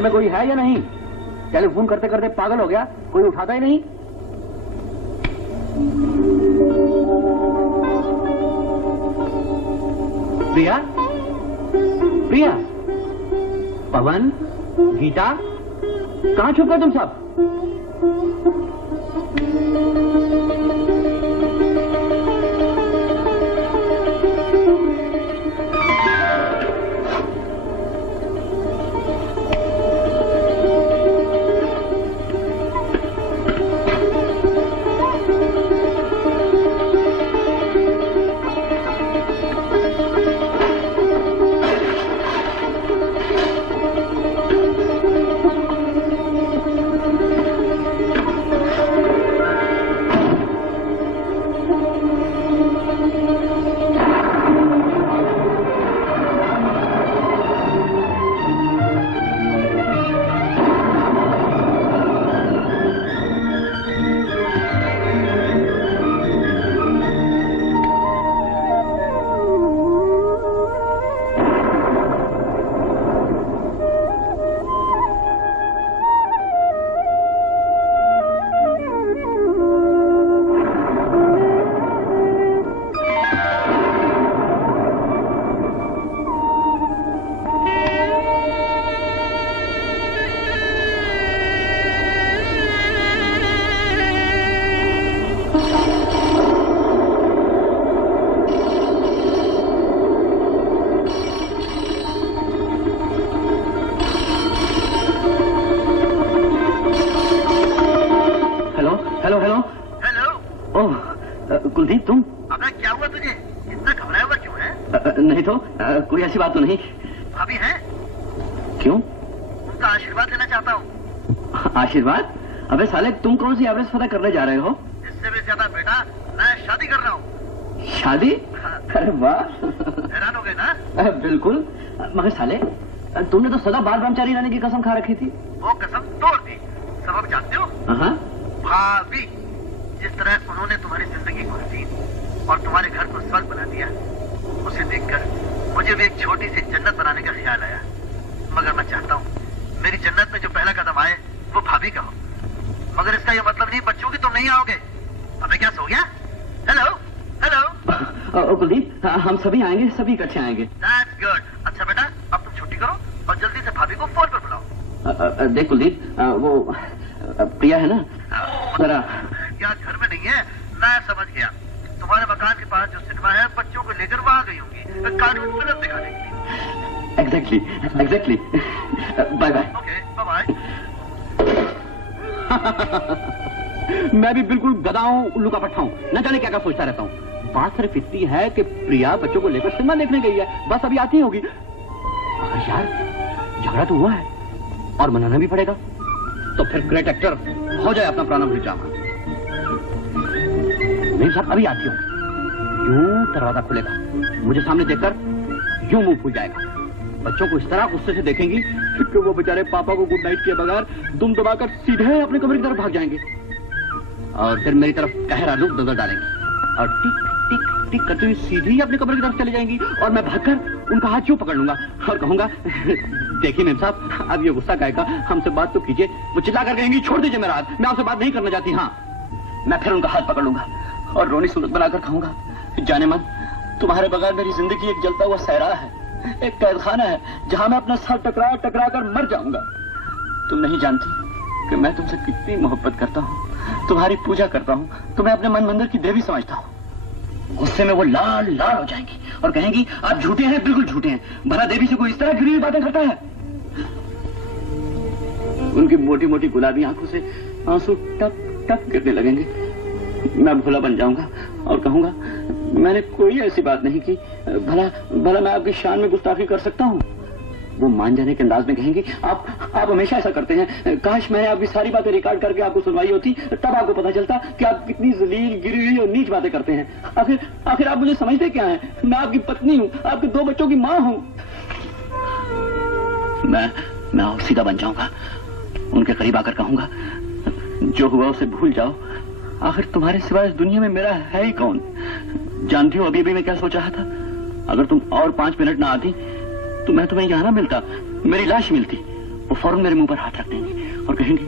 घर में कोई है या नहीं? टेलीफोन करते करते पागल हो गया, कोई उठाता ही नहीं। प्रिया, प्रिया, पवन, गीता, कहां छुप गए तुम सब? कुलदीप, तुम? अबे क्या हुआ तुझे? इतना घबराया हुआ क्यों है? नहीं तो कोई ऐसी बात तो नहीं। भाभी है? क्यों? उनका आशीर्वाद लेना चाहता हूँ। आशीर्वाद? अबे साले, तुम कौन सी एवरेज फतह करने जा रहे हो? इससे भी ज्यादा बेटा, मैं शादी कर रहा हूँ। शादी? अरे वाह, हैरान हो गए ना? बिल्कुल, मगर साले तुमने तो सदा बाल ब्रह्मचारी रहने की कसम खा रखी थी। वो कसम तोड़ दी। सबब जानते हो? हाँ। भाभी, जिस तरह उन्होंने तुम्हारी जिंदगी को हसीन और तुम्हारे घर को स्वर्ग बना दिया, उसे देखकर मुझे भी एक छोटी सी जन्नत बनाने का ख्याल आया। मगर मैं चाहता हूँ मेरी जन्नत में जो पहला कदम आए वो भाभी का हो। मगर इसका ये मतलब नहीं बच्चों की तुम नहीं आओगे। अबे क्या सो गया? Hello hello. कुलदीप, हम सभी आएंगे, सभी इकट्ठे आएंगे। That's good। अच्छा बेटा, अब तुम छुट्टी करो और जल्दी से भाभी को फोन पर बुलाओ। देख कुलदीप, वो प्रिया है ना, जरा। क्या घर में नहीं है? मैं समझ गया। तुम्हारे मकान के पास जो सिनेमा है, बच्चों को लेकर वहां गई होंगी कार्टून फिल्म दिखाने के लिए। Exactly. Bye bye. Okay, bye bye. मैं भी बिल्कुल गधा हूँ, उल्लू का पट्टा हूँ, न जाने क्या क्या सोचता रहता हूँ। बात सिर्फ इतनी है कि प्रिया बच्चों को लेकर सिनेमा देखने गई है, बस अभी आती होगी। अगर यार झगड़ा तो हुआ है और मनाना भी पड़ेगा, तो फिर ग्रेट एक्टर हो जाए अपना प्राणभूति ड्रामा। मेरे साथ अभी आती हूँ। यूं दरवाजा खुलेगा, मुझे सामने देखकर यूं मुंह फूल जाएगा। बच्चों को इस तरह गुस्से से देखेंगी कि वो बेचारे पापा को गुड नाइट किए बगैर दुम दबाकर सीधे अपने कमरे की तरफ भाग जाएंगे और फिर मेरी तरफ कहरा रूप नजर डालेंगी और टिक टिक टिक करते हुए सीधी अपने कमरे की तरफ चली जाएंगी और मैं भागकर उनका हाथ यूं पकड़ लूंगा और कहूंगा, देखिए मेम साहब, अब ये गुस्सा गायका, हमसे बात तो कीजिए। वो चिल्ला कर कहेंगी, छोड़ दीजिए मेरा हाथ, मैं आपसे बात नहीं करना चाहती। हाँ, मैं फिर उनका हाथ पकड़ लूंगा और रोनी सूरत बनाकर कहूंगा, जाने मन, तुम्हारे बगैर मेरी जिंदगी एक जलता हुआ सहरा है, एक कैदखाना है जहां मैं अपना सर टकरा टकरा कर मर जाऊंगा। तुम नहीं जानती कि मैं तुमसे कितनी मोहब्बत करता हूँ, तुम्हारी पूजा करता हूँ, तुम्हें अपने मन मंदिर की देवी समझता हूँ। गुस्से में वो लाल लाल हो जाएंगी और कहेंगी, आप झूठे हैं, बिल्कुल झूठे हैं, भला देवी से कोई इस तरह गिरी हुई बातें करता है? उनकी मोटी मोटी गुलाबी आंखों से आंसू टप टप गिरने लगेंगे। मैं भोला बन जाऊंगा और कहूंगा, मैंने कोई ऐसी बात नहीं की, भला मैं आपकी शान में गुस्ताखी कर सकता हूँ? वो मान जाने के अंदाज में कहेंगे, आप हमेशा ऐसा करते हैं, काश मैंने आपकी सारी बातें रिकॉर्ड करके आपको सुनवाई होती, तब आपको पता चलता कि आप कितनी जलील, गिरी हुई और नीच बातें करते हैं। आखिर आप मुझे समझते क्या हैं? मैं आपकी पत्नी हूँ, आपके 2 बच्चों की माँ हूँ। मैं और सीधा बन जाऊंगा, उनके करीब आकर कहूंगा, जो हुआ उसे भूल जाओ, आखिर तुम्हारे सिवाय इस दुनिया में मेरा है ही कौन? जानती हो अभी मैं क्या सोच रहा था? अगर तुम और 5 मिनट ना आती तो मैं तुम्हें यहाँ ना मिलता, मेरी लाश मिलती वो फौरन मेरे मुंह पर हाथ रख देंगे और कहेंगे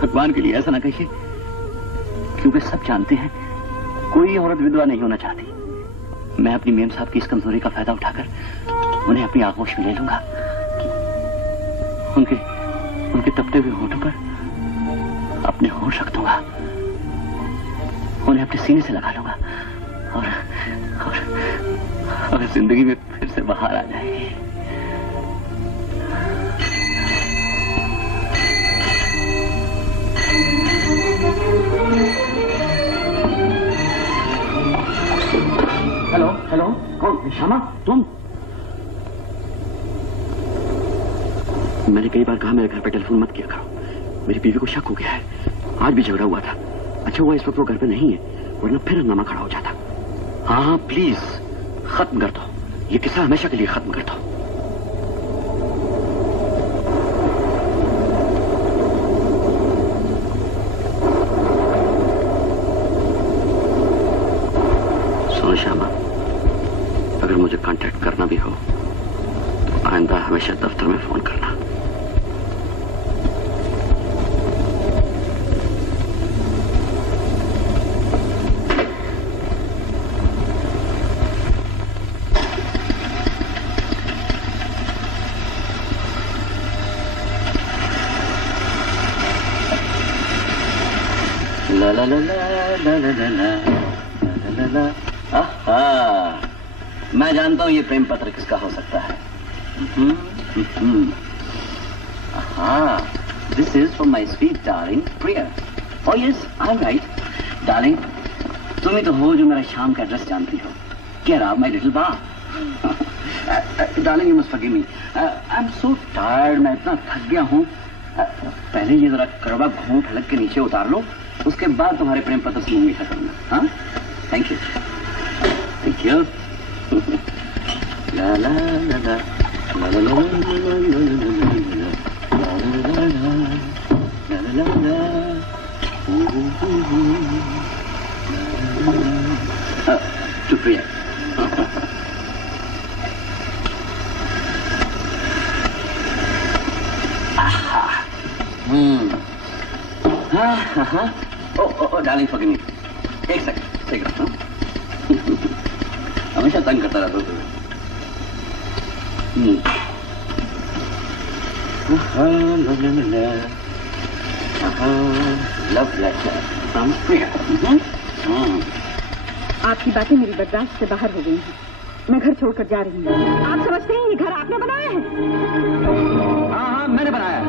भगवान के लिए ऐसा ना कहिए, क्योंकि सब जानते हैं कोई औरत विधवा नहीं होना चाहती। मैं अपनी मेम साहब की इस कमजोरी का फायदा उठाकर उन्हें अपनी आगोश में ले लूंगा। उनके तपते हुए होठों पर अपने होठ रख दूंगा, उन्हें अपने सीने से लगा लूंगा और जिंदगी में फिर से बाहर आ जाएगी। हेलो हेलो, कौन? श्यामा, तुम? मैंने कई बार कहा मेरे घर पे टेलीफोन मत किया करो, मेरी बीवी को शक हो गया है। आज भी झगड़ा हुआ था। अच्छा हुआ इस वक्त वो घर पे नहीं है, वरना फिर हंगामा खड़ा हो जाता। हाँ प्लीज खत्म कर दो, ये किस्सा हमेशा के लिए खत्म कर दो। सुनो श्यामा, अगर मुझे कांटेक्ट करना भी हो तो आइंदा हमेशा दफ्तर में फोन करना। ला ला ला ला ला ला ला ला। आहा, मैं जानता हूं ये प्रेम पत्र किसका हो सकता है। This is for my sweet darling Priya. Oh yes, I am right darling, तुम ही तो हो जो मेरा शाम का एड्रेस जानती हो। Get out my little bar. Darling, you must forgive me. I'm so tired. मैं इतना थक गया हूँ। पहले ये जरा कड़वा घूंट हलक के नीचे उतार लो, उसके बाद तुम्हारे प्रेम पत्र से मुंह मीठा करूंगा। हाँ, थैंक यू, थैंक यू। ला ला ला ला ला ला ला ला ला ला। शुक्रिया। ओ डार्लिंग फॉरगिव मी। एक सेकंड। हमेशा तंग करता रहता हूँ लव लेटर फ्रॉम प्रिया। आपकी बातें मेरी बर्दाश्त से बाहर हो गई हैं। मैं घर छोड़कर जा रही हूँ। आप समझते हैं ये घर आपने बनाया है? हाँ, मैंने बनाया है,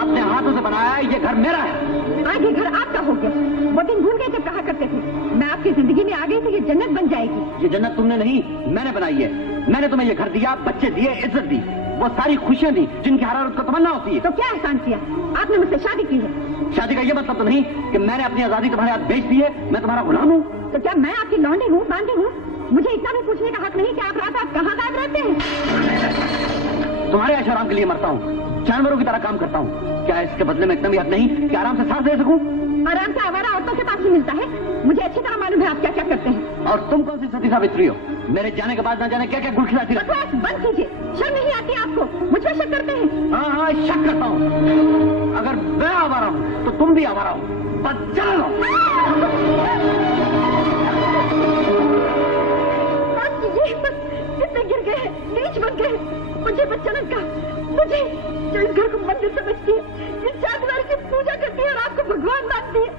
अपने हाथों से बनाया है। ये घर मेरा है। आज ये घर आपका हो गया। वो दिन भूल गए जब कहा करते थे मैं आपकी जिंदगी में आ गई तो ये जन्नत बन जाएगी। ये जन्नत तुमने नहीं, मैंने बनाई है। मैंने तुम्हें ये घर दिया, बच्चे दिए, इज्जत दी, वो सारी खुशियां दी जिनकी हर औरत को तमन्ना होती है। तो क्या एहसान किया? आपने मुझसे शादी की है। शादी का ये मतलब तो नहीं कि मैंने अपनी आजादी तुम्हारे हाथ बेच दी है, मैं तुम्हारा गुलाम हूँ। तो क्या मैं आपकी लौंडी हूँ, बांधी हूँ? मुझे इतना भी पूछने का हक नहीं कि आप रात कहाँ गायब रहते हैं? तुम्हारे ऐशोआराम के लिए मरता हूँ, जानवरों की तरह काम करता हूँ। क्या इसके बदले में इतना भी हक नहीं कि आराम से सांस ले सकूं? आराम से आवारा औरतों के पास ही मिलता है। मुझे अच्छी तरह मालूम है आप क्या क्या करते हैं। और तुम कौन सी सती सावित्री हो? मेरे जाने के बाद ना जाने क्या क्या गुल खिलाती रहती। बकवास बंद कीजिए, शर्म नहीं आती आपको? मुझ पर शक करते हैं? हाँ, शक करता हूँ। अगर मैं आवारा हूँ तो तुम भी आवारा हो। बस चलो। कितने गिर गए, नीच बन गए। मुझे बच्चन का, मुझे जो इस घर को मंदिर समझती है, इस जानवर की पूजा करती है और आपको भगवान मानती है।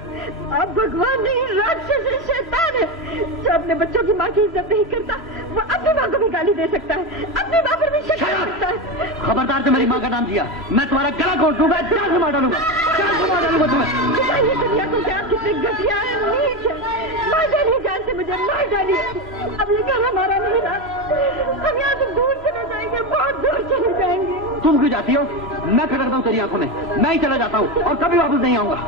आप भगवान नहीं, राक्षस है, शैतान है। जो अपने बच्चों की माँ की इज्जत नहीं करता वो अपनी माँ को भी गाली दे सकता है, अपनी माँ पर भी शक कर सकता है। खबरदार से मेरी माँ का नाम दिया, मैं तुम्हारा गला घोट दूंगा, जान से मार डालूंगा, जान से मार डालूंगा तुम्हें। बताइए दुनिया को कि आप कितने घटिया है, नीच है। मार डालिए, जान से मुझे मार डालिए। अब ये घर हमारा नहीं रहा, हम यहाँ से दूर चले जाएंगे, बहुत दूर चले जाएंगे। तुम क्यों जाती हो? मैं खटकता हूँ तेरी आंखों में, मैं ही चला जाता हूँ और कभी वापस नहीं आऊंगा।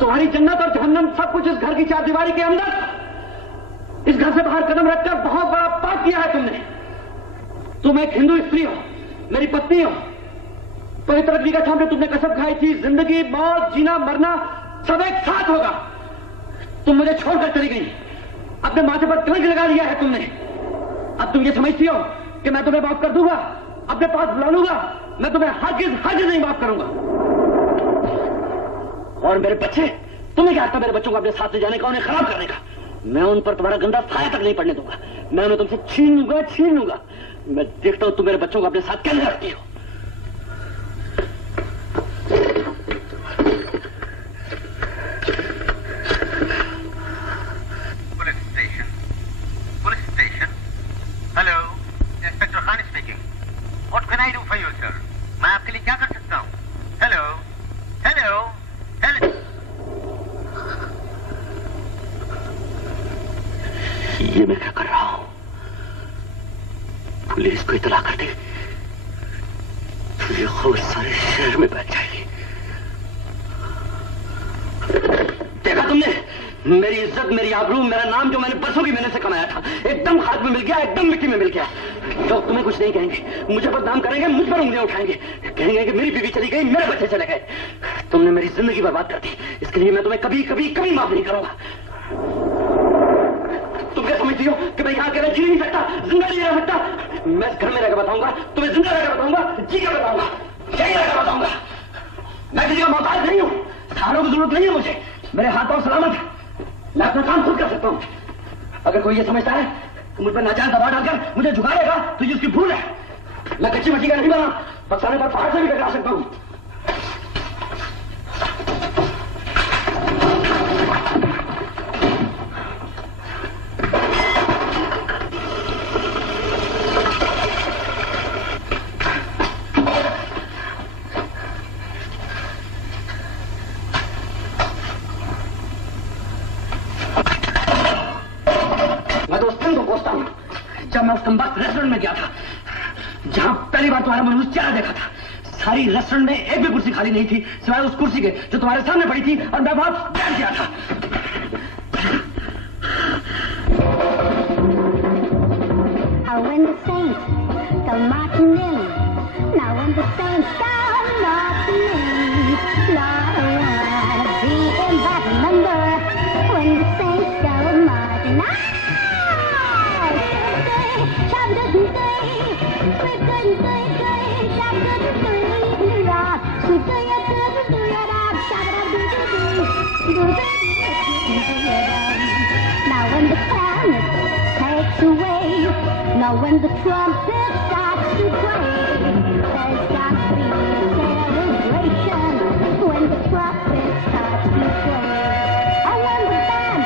तुम्हारी जन्नत और जहन्नम सब कुछ इस घर की चार दीवारी के अंदर। इस घर से बाहर कदम रखकर बहुत बड़ा पाप किया है तुमने। तुम एक हिंदू स्त्री हो, मेरी पत्नी हो। पवित्र अग्नि का सामने तुमने कसम खाई थी, जिंदगी मौत जीना मरना सब एक साथ होगा। तुम मुझे छोड़कर चली गई, अपने माथे पर कलंक लगा लिया है तुमने। अब तुम ये समझती हो कि मैं तुम्हें माफ कर दूंगा, अपने पास बुला लूंगा। मैं तुम्हें हरगिज नहीं माफ करूंगा। और मेरे बच्चे, तुम्हें क्या आता मेरे बच्चों को अपने साथ ले जाने का, उन्हें खराब करने का? मैं उन पर तुम्हारा गंदा साया तक नहीं पड़ने दूंगा। मैं उन्हें तुमसे छीन लूंगा। मैं देखता हूं तुम मेरे बच्चों को अपने साथ कैसे रखती हो। Police station. Hello, inspector Khan speaking. What can I do for you sir? मैं आपके लिए क्या कर सकता हूँ? Hello hello hello. ये मैं क्या कर रहा हूं? पुलिस को इतला कर दी तो ये खबर सारे शहर में फैल जाएगी। देखा तुमने? मेरी इज्जत, मेरी आबरू, मेरा नाम जो मैंने परसों की मेहनत से कमाया था, एकदम खाद में मिल गया, एकदम मिट्टी में मिल गया। लोग तुम्हें कुछ नहीं कहेंगे, मुझे बदनाम करेंगे, मुझ पर उंगलियां उठाएंगे, कहेंगे कि मेरी बीवी चली गई, मेरे बच्चे चले गए। तुमने मेरी जिंदगी बर्बाद कर दी, इसके लिए मैं तुम्हें कभी कभी कभी माफ नहीं करूंगा। तुम क्या समझती हो कि मैं यहाँ अकेला जी नहीं सकता, जिंदा नहीं रह सकता? मैं इस घर में रहकर बताऊंगा, तुम्हें जिंदा रहकर बताऊंगा, जी कर बताऊंगा, यही रहकर बताऊंगा। मैं किसी का मोहताज नहीं हूँ, सहारों की जरूरत नहीं है मुझे। मेरे हाथ पांव सलामत है, मैं अपना काम खुद कर सकता हूँ। अगर कोई ये समझता है कि मुझ पर नाजायज दबाव डालकर मुझे झुका लेगा तो ये उसकी भूल है। मैं कच्ची मच्छी का नहीं बना, फंसाने पर पहाड़ से भी टकरा सकता हूँ। जब मैं उस कमबख्त रेस्टोरेंट में गया था जहां पहली बार तुम्हारा मनहूस चेहरा देखा था, सारी रेस्टोरेंट में एक भी कुर्सी खाली नहीं थी सिवाय उस कुर्सी के जो तुम्हारे सामने पड़ी थी और मैं वहां बैठ गया था। When the saints come marching in, now when the saints come marching in, Lord, I wanna be in that number when the saints come marching in. Now when the planet takes away, now when the trumpet starts to play, there's got to be a celebration when the trumpet starts to play. And when the band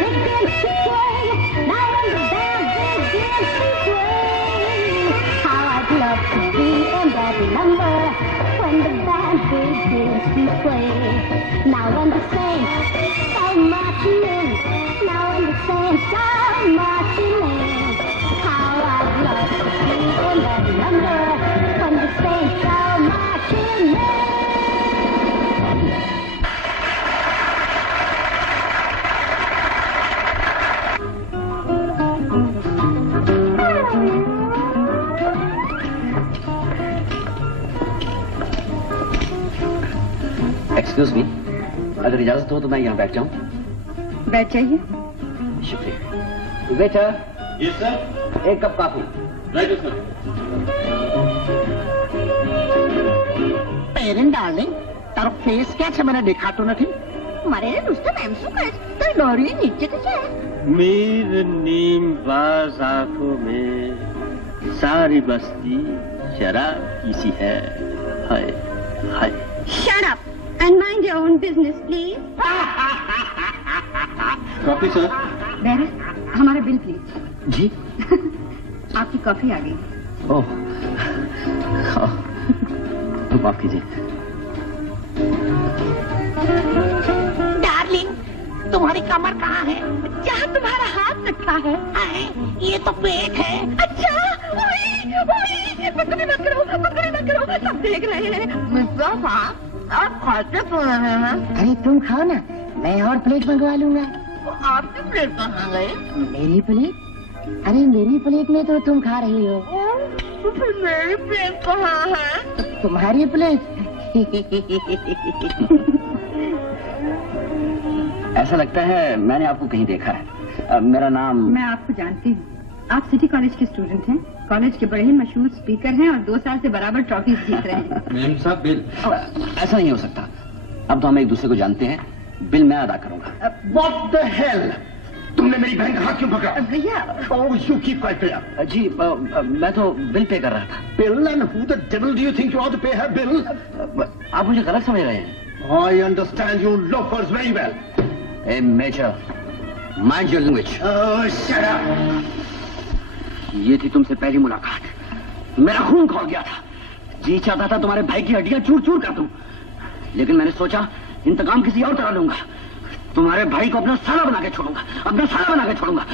begins to play, now when the band begins to play, how I'd love to be in that number when the band begins to play. Now when the saints come marching in, now when the saints come marching in, how I'd love to be in that number when the saints come marching in. Excuse me, अगर इजाजत हो तो मैं यहाँ बैठ जाऊं? बैठ जाइए। शुक्रिया। वेटर। Yes sir. एक cup coffee. Right sir. Parent darling, तारो फेस क्या छे मैंने देखा तो नहीं। मारे नुसतं एम શું કરે તો ડોરી નીચે તો છે। मेरे नीम बाज आंखों में सारी बस्ती शराब की सी है। हाय हाय। Shut up and mind your own business, please. Coffee sir. बेरा, हमारा बिल प्लीज। जी। आपकी कॉफी आ गई। ओह, माफ कीजिए। डार्लिंग, तुम्हारी कमर कहाँ है? जहाँ तुम्हारा हाथ रखा है। ये तो पेट है। अच्छा, ओए, ओए, बदतमीजी मत करो, सब देख रहे हैं। मिस्टर साहब, आप खाते तो रहे हैं। अरे तुम खाओ ना, मैं और प्लेट मंगवा लूंगा। तो आपकी प्लेट कहाँ गई? मेरी प्लेट? अरे मेरी प्लेट में तो तुम खा रही हो। तो फिर मेरी प्लेट कहाँ है? तुम्हारी प्लेट? ऐसा लगता है मैंने आपको कहीं देखा है। मेरा नाम। मैं आपको जानती हूँ। आप सिटी कॉलेज के स्टूडेंट हैं, कॉलेज के बड़े ही मशहूर स्पीकर हैं और 2 साल से बराबर ट्रॉफी जीत रहे हैं। मैम साहब बिल। ऐसा नहीं हो सकता। अब तो हम एक दूसरे को जानते हैं। बिल मैं अदा करूंगा। What the hell? तुमने मेरी बहन का हाथ क्यों पकड़ा? भैया Oh, you keep quiet, Priya. जी मैं तो बिल पे कर रहा था। Bill, and who the devil do you think you ought to pay her bill? आप मुझे गलत समझ रहे हैं। I understand you loafers very well. A major, mind your language. Oh, shut up. ये थी तुमसे पहली मुलाकात। मेरा खून खौल गया था। जी चाहता था तुम्हारे भाई की हड्डियां चूर चूर कर दूं, लेकिन मैंने सोचा इंतकाम किसी और तरह लूंगा। तुम्हारे भाई को अपना साला बना के छोड़ूंगा, अपना साला बना के छोड़ूंगा।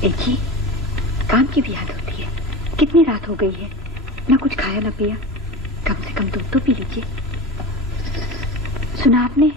देखिए, काम की भी याद होती है। कितनी रात हो गई है, ना कुछ खाया ना पिया। कम से कम दूध तो पी लीजिए। सुना आपने?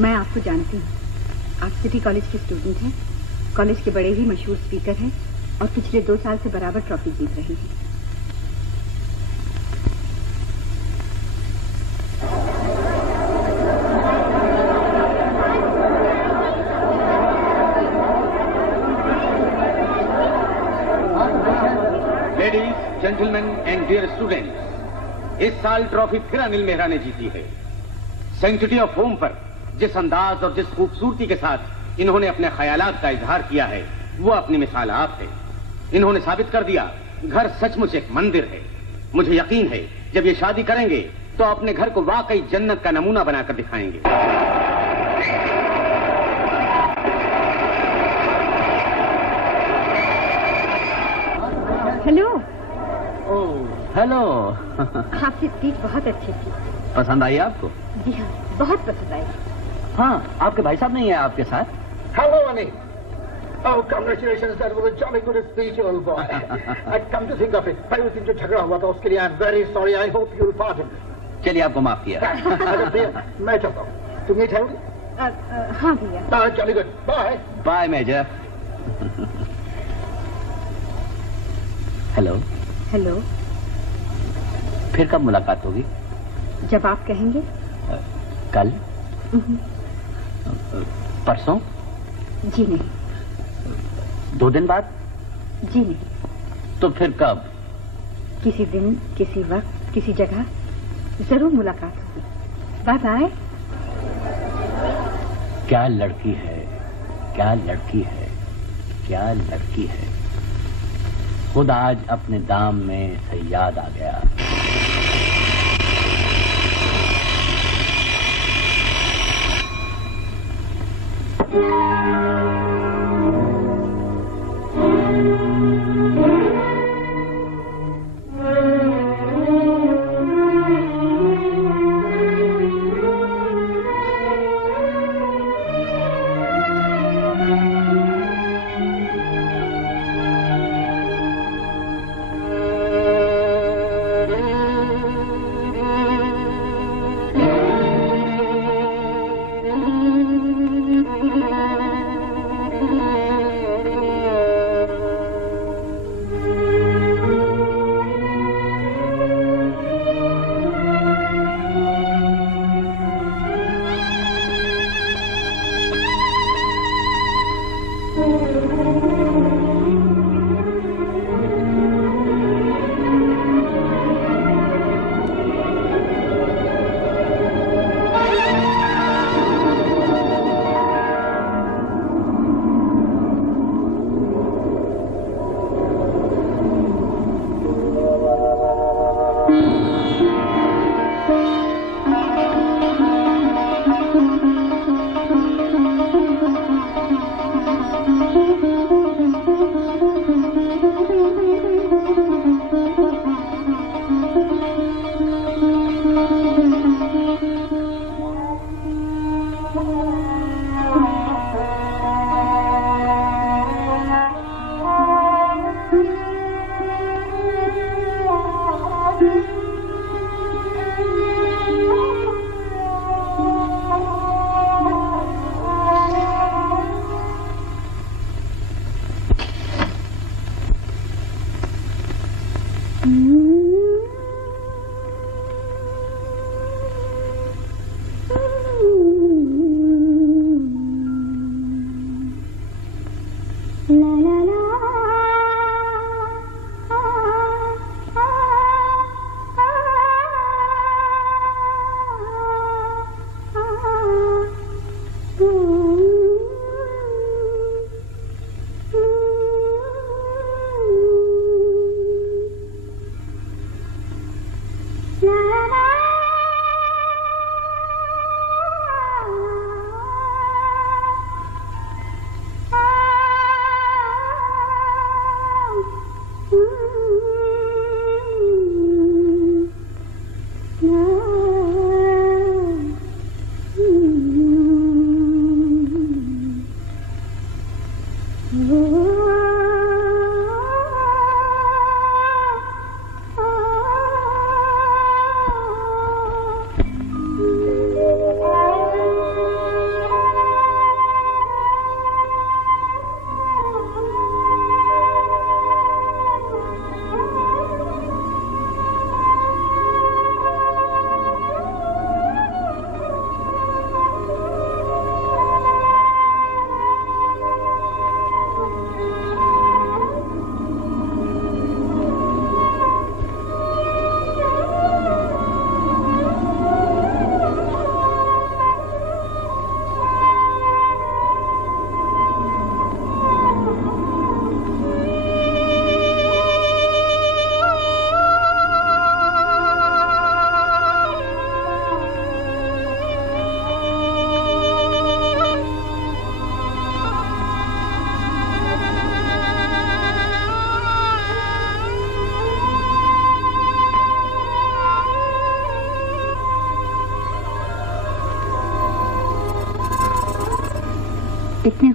मैं आपको जानती हूँ। आप सिटी कॉलेज के स्टूडेंट हैं, कॉलेज के बड़े ही मशहूर स्पीकर हैं और पिछले 2 साल से बराबर ट्रॉफी जीत रहे हैं। Ladies, gentleman and dear students, इस साल ट्रॉफी फिर अनिल मेहरा ने जीती है। सेंचुरी ऑफ होम पर जिस अंदाज और जिस खूबसूरती के साथ इन्होंने अपने ख्यालात का इजहार किया है, वो अपनी मिसाल आप है। इन्होंने साबित कर दिया घर सचमुच एक मंदिर है। मुझे यकीन है जब ये शादी करेंगे तो अपने घर को वाकई जन्नत का नमूना बनाकर दिखाएंगे। हेलो। Oh hello. आपकी स्पीच बहुत अच्छी थी। पसंद आई आपको? जी हाँ, बहुत पसंद आई। हाँ, आपके भाई साहब नहीं है आपके साथ? Hello, Annie. Oh, congratulations, that was a jolly good speech, old boy. I'd come to think of it. भाई उस दिन जो झगड़ा हुआ था उसके लिए I'm very sorry. I hope you'll pardon me. चलिए आपको माफ किया। अरे भैया, मैं चलता हूँ। तुम ये ठहरोगे? हाँ भैया। Jolly good. Bye. Bye major. Hello. Hello. फिर कब मुलाकात होगी? जब आप कहेंगे। कल? परसों? जी नहीं। 2 दिन बाद? जी नहीं। तो फिर कब? किसी दिन, किसी वक्त, किसी जगह जरूर मुलाकात होगी। Bye bye. क्या लड़की है, क्या लड़की है, क्या लड़की है। खुद आज अपने दाम में सयाद आ गया।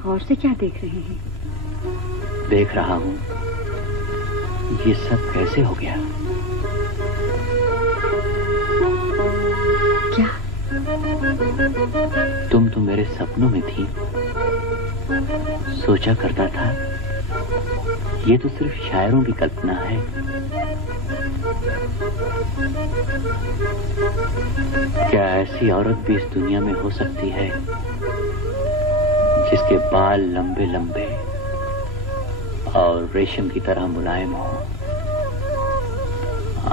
गौर से क्या देख रहे हैं? देख रहा हूं ये सब कैसे हो गया। क्या? तुम तो मेरे सपनों में थी। सोचा करता था ये तो सिर्फ शायरों की कल्पना है। क्या ऐसी औरत भी इस दुनिया में हो सकती है जिसके बाल लंबे लंबे और रेशम की तरह मुलायम हो,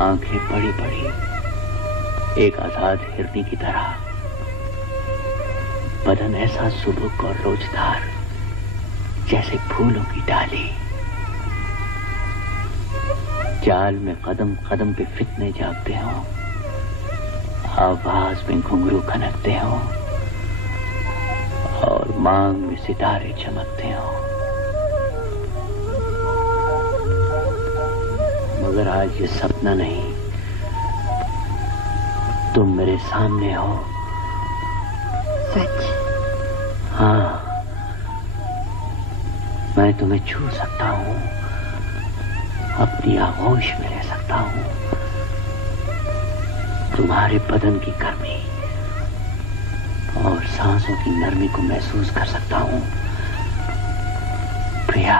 आंखें बड़ी बड़ी एक आजाद हिरनी की तरह, बदन ऐसा सुबक और रोजदार जैसे फूलों की डाली, चाल में कदम कदम पे फितने जागते हो, आवाज में घुंघरू खनकते हो और मांग में सितारे चमकते हो। मगर आज ये सपना नहीं, तुम मेरे सामने हो। सच? हाँ, मैं तुम्हें छू सकता हूँ, अपनी आगोश में ले सकता हूँ, तुम्हारे बदन की गर्मी और सांसों की नरमी को महसूस कर सकता हूँ। प्रिया,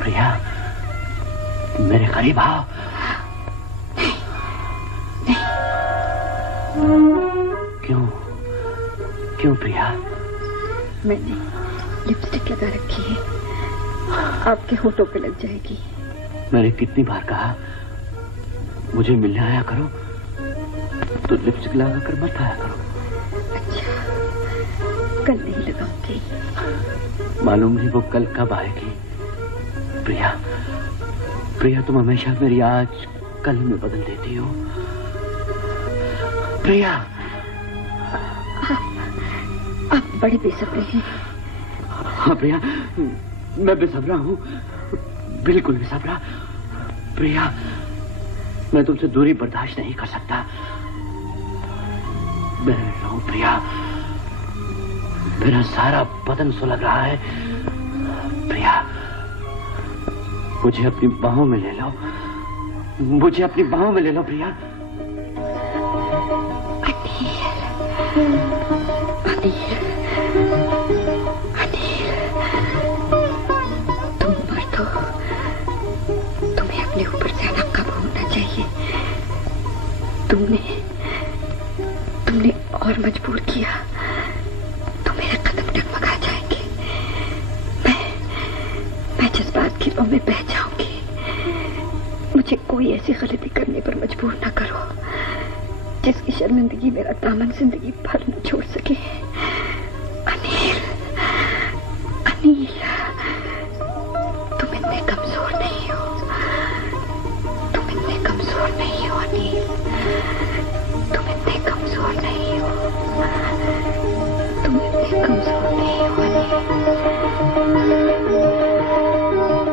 प्रिया, मेरे करीब आओ। क्यों? क्यों प्रिया? मैंने लिपस्टिक लगा रखी है, आपके होठों पे लग जाएगी। मैंने कितनी बार कहा मुझे मिलने आया करो, तो लिपस्टिक लगा कर मत आया करो। अच्छा, कल नहीं लगाऊंगी। मालूम नहीं वो कल कब आएगी। प्रिया, प्रिया, तुम हमेशा मेरी आज कल में बदल देती हो। प्रिया, आप बड़े बेसब्रे हैं। हाँ प्रिया, मैं बेसब्रा हूँ, बिल्कुल बेसब्रा। प्रिया, मैं तुमसे दूरी बर्दाश्त नहीं कर सकता। मैं रहूं प्रिया, मेरा सारा बदन सुलग रहा है। प्रिया, मुझे अपनी बाहों में ले लो, मुझे अपनी बाहों में ले लो प्रिया। तुम मर्द हो, तुम्हें अपने ऊपर से अलग काबू होना चाहिए। तुमने और मजबूर किया तो मेरे कदम डगमगा जाएंगे। मैं जज्बात की रो में बह जाऊंगी। मुझे कोई ऐसी गलती करने पर मजबूर न करो जिसकी शर्मिंदगी मेरा दामन जिंदगी भर न छोड़ सके। अनिल, अनिल, तुम इतने कमजोर नहीं हो, तुम इतने कमजोर नहीं हो अनिल, तुम इतने कमजोर नहीं हो, तुम इतने कमजोर नहीं हो अनिल,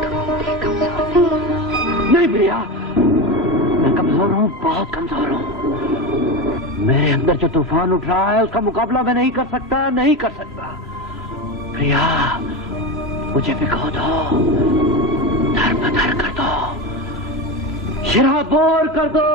तुम इतने कमजोर नहीं। नहीं प्रिया, मैं कमजोर हूँ, बहुत कमजोर हूँ। मेरे अंदर जो तूफान उठ रहा है उसका मुकाबला मैं नहीं कर सकता, नहीं कर सकता। प्रिया, मुझे भिगो दो, धर बधर कर दो, शराबोर कर दो।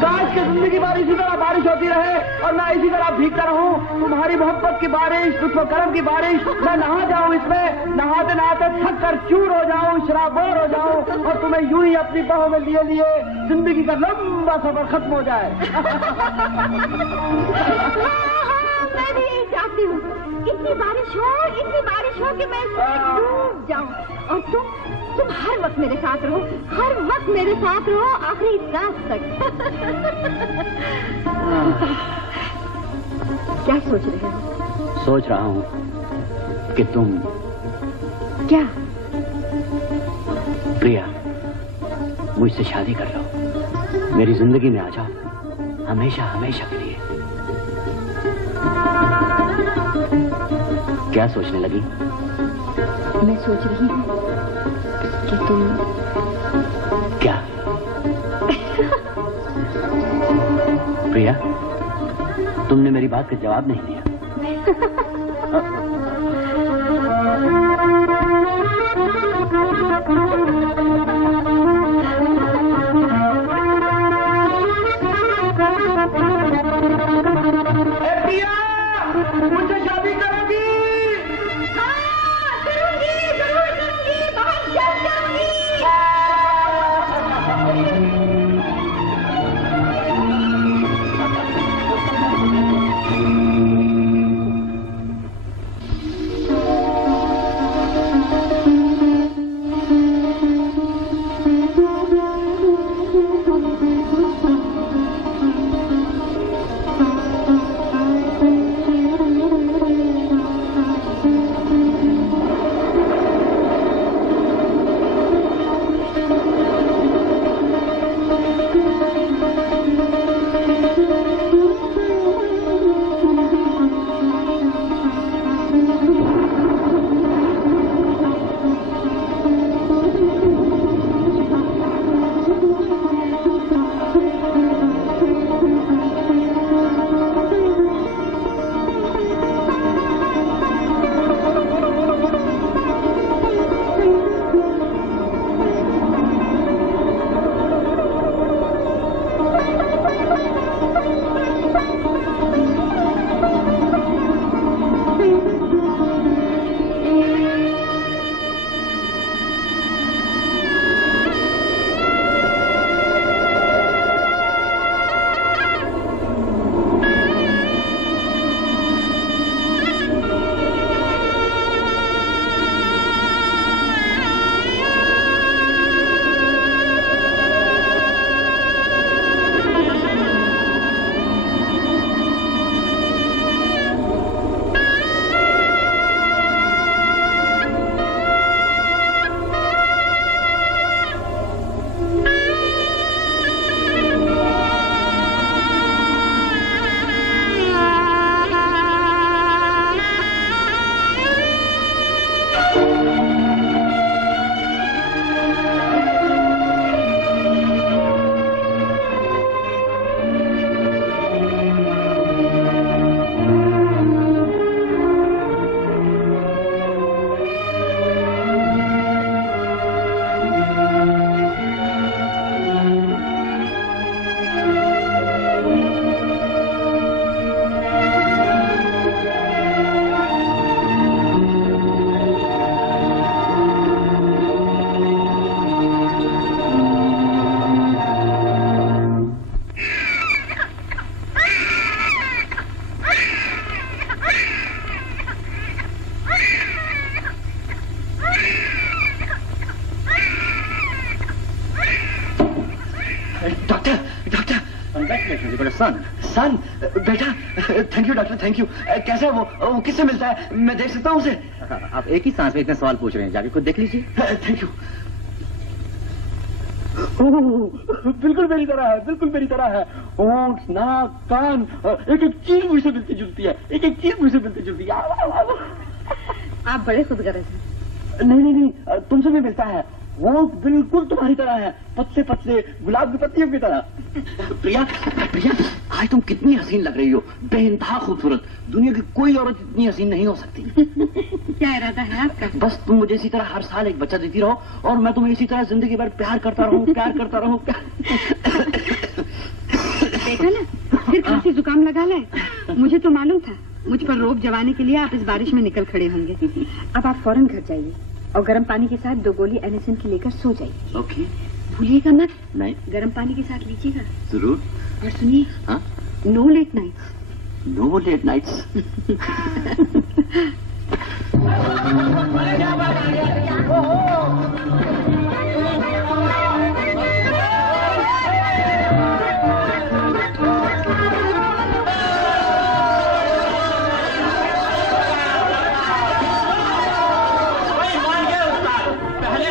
काश की जिंदगी भर इसी तरह बारिश होती रहे और मैं इसी तरह भीगता रहूं। तुम्हारी मोहब्बत की बारिश, लुत्फ-ओ-करम की बारिश, मैं नहा जाऊं इसमें, नहाते नहाते थक कर चूर हो जाऊं, शराबोर हो जाऊं और तुम्हें यूं ही अपनी बाहों में लिए लिए जिंदगी का लंबा सफर खत्म हो जाए। मैं भी यही चाहती हूँ, इतनी बारिश हो कि मैं डूब जाऊं और तुम हर वक्त मेरे साथ रहो, हर वक्त मेरे साथ रहो, आखिरी सांस तक। क्या सोच रहे हो? सोच रहा हूँ कि तुम क्या? प्रिया, मुझसे शादी कर लो, मेरी जिंदगी में आ जाओ, हमेशा हमेशा के लिए। क्या सोचने लगी? मैं सोच रही हूँ कि तुम क्या? प्रिया, तुमने मेरी बात का जवाब नहीं दिया। प्रिया, मुझसे शादी करोगी? हाँ, करूंगी, जरूर करूंगी, बहुत जल्द करूंगी। सन बेटा, thank you doctor, thank you. कैसा है वो किससे मिलता है? मैं देख सकता हूँ उसे? आप एक ही सांस में इतने सवाल पूछ रहे हैं, जाके खुद देख लीजिए। Thank you. बिल्कुल मेरी तरह है, बिल्कुल मेरी तरह है। होंठ, नाक, कान, एक एक चीज मुझसे मिलती जुलती है, एक एक चीज मुझसे मिलती जुलती है। आप बड़े खुदगर्ज हैं। नहीं, तुमसे भी मिलता है। वो बिल्कुल तुम्हारी तरह है, पतले पतले गुलाब की पत्तियों की तरह। प्रिया, प्रिया, आज तुम कितनी हसीन लग रही हो, बेइंतहा खूबसूरत। दुनिया की कोई औरत इतनी हसीन नहीं हो सकती। क्या इरादा है आपका? बस तुम मुझे इसी तरह हर साल एक बच्चा देती रहो और मैं तुम्हें इसी तरह जिंदगी भर प्यार करता रहूं, प्यार करता रहूं। देखा ना, फिर खांसी जुकाम लगा ले। मुझे तो मालूम था मुझ पर रोब जमाने के लिए आप इस बारिश में निकल खड़े होंगे। अब आप फौरन घर जाइए और गर्म पानी के साथ 2 गोली एनिसिन की लेकर सो जाइए। ओके। भूलिएगा मत। नहीं। गर्म पानी के साथ लीजिएगा। जरूर। और सुनिए, हाँ? No late nights. No late nights.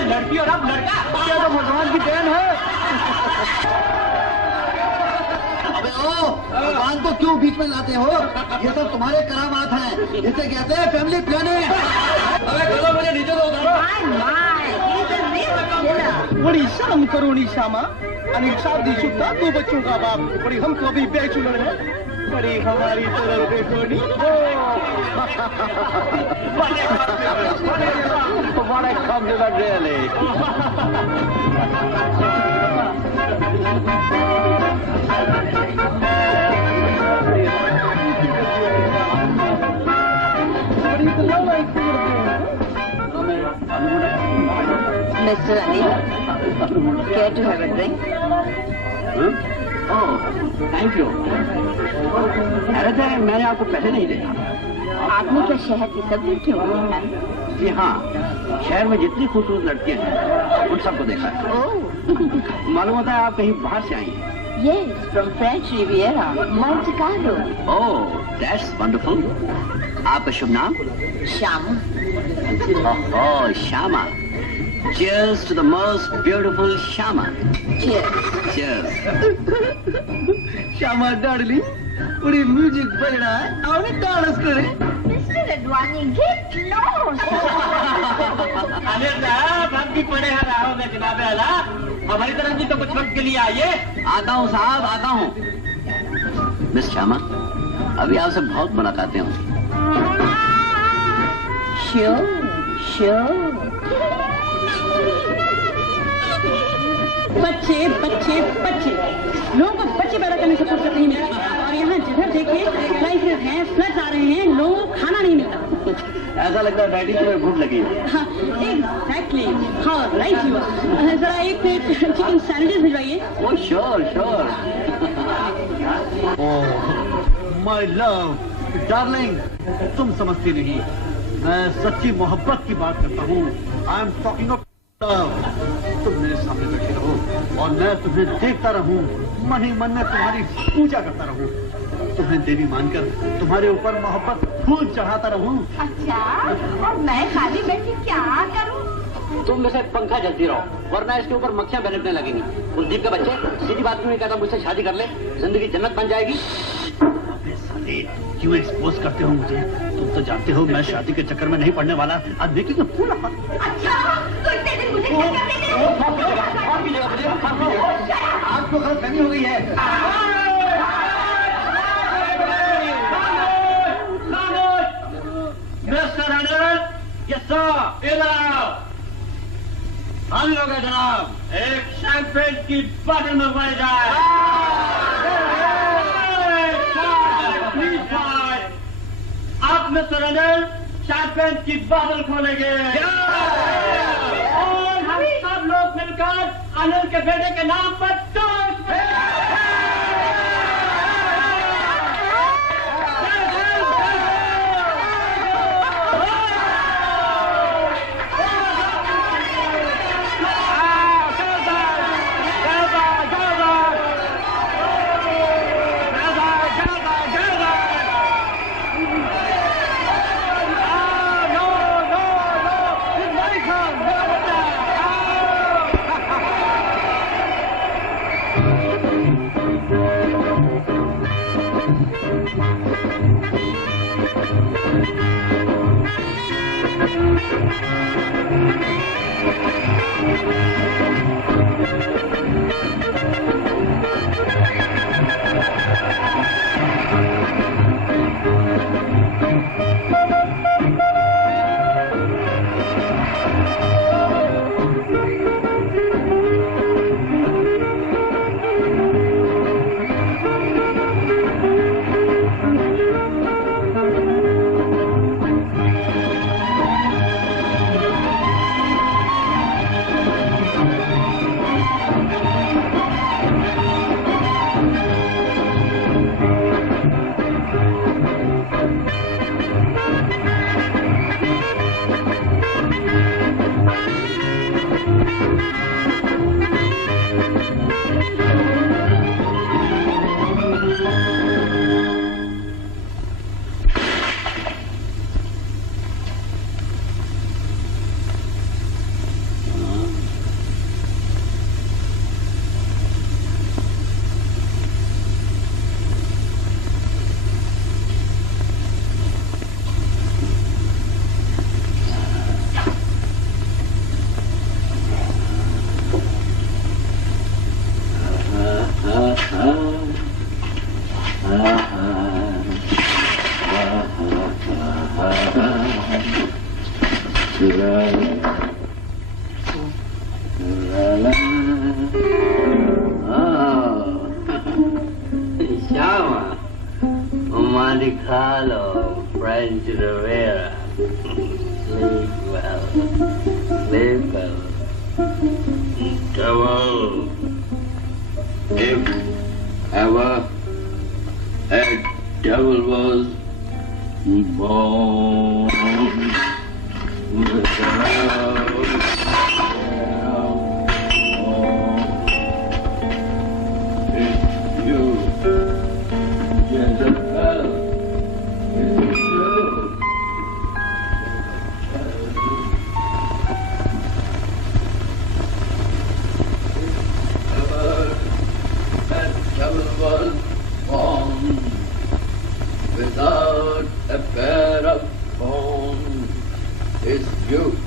लड़की और अब लड़का, क्या तो भगवान की देन है। अबे ओ, भगवान को क्यों बीच बीच में लाते हो? ये सब तुम्हारे करामात हैं, जिसे कहते हैं फैमिली प्लानिंग। अरे चलो मुझे नीचे तो उतारो। बड़ी शर्म करो निशामा। अनिल शादीशुदा 2 बच्चों का बाप, बड़ी हमको अभी बैचलर है, बड़ी हमारी तरफ देखो नी। What a compliment, really. Mr. Anil, care to have a drink? Oh, thank you. हैरत है, मैंने आपको पहले नहीं देखा। आपने क्या शहर की सब लड़कियों को देखा है? जी हाँ, शहर में जितनी खूबसूरत लड़कियां हैं उन सबको देखा है। मालूम होता है आप कहीं बाहर से आई हैं। Yes, from French Riviera, Monte Carlo. Oh, that's wonderful. आपका शुभ नाम? Shama. Oh, Shyama. Cheers to the most beautiful Shama. Cheers. Cheers. Shyama darling, बड़ी म्यूजिक बज रहा है, आओ ना डांस करें। Mr. Advani, get lost. अरे साहब, हम भी पड़े हैं राहों में जनाबे आला। हमारी तरफ भी तो कुछ वक्त के लिए आइए। आता हूँ साहब, आता हूँ। मिस श्यामा, अभी आपसे बहुत मुलाकातें होंगी। Sure, sure. बच्चे बच्चे बच्चे लोगों को बच्चे पैदा करने से फुर्सत नहीं मिलती और यहाँ जिधर देखिए क्राइसिस हैं, फ्लड्स आ रहे हैं, लोगों को खाना नहीं मिलता। ऐसा लगता है डैडी तुम्हें भूख लगी है। एग्जैक्टली, हाँ राइट यू। जरा एक प्लेट चिकन सैंडविच भिजवाइए। Oh sure sure. Oh my love darling, तुम समझती नहीं, मैं सच्ची मोहब्बत की बात करता हूँ। I am talking of love. तुम मेरे सामने बैठे रहो और मैं तुम्हें देखता रहूं, मन ही मन में तुम्हारी पूजा करता रहूं, तुम्हें देवी मानकर तुम्हारे ऊपर मोहब्बत फूल चढ़ाता रहूं। अच्छा, और मैं खाली बैठी क्या करूं? तुम में से पंखा जलती रहो, वरना इसके ऊपर मक्खियां बैठने लगेंगी। कुलदीप के बच्चे, सीधी बात क्यों नहीं कहता मुझसे शादी कर ले, जिंदगी जन्नत बन जाएगी। क्यों एक्सपोज करते हो मुझे? तुम तो जानते हो मैं शादी के चक्कर में नहीं पड़ने वाला। अब देखिए पूरा अच्छा, तो इतने दिन मुझे क्या करने दे? आपको गलतफहमी हो गई है। मिस्टर अनिल, यस सर, इधर आओ। हम लोग हैं जनाब, एक शैंपेन की बोतल मंगवाई जाए। आप मिस्टर अनिल शैंपेन की बोतल खोलेंगे और हम सब लोग मिलकर अनिल के बेटे के नाम पर toast Shama, Monte Carlo, French Riviera. Sleep well, sleep well. Devil, if ever a devil was born, without a pair of horns. It's you,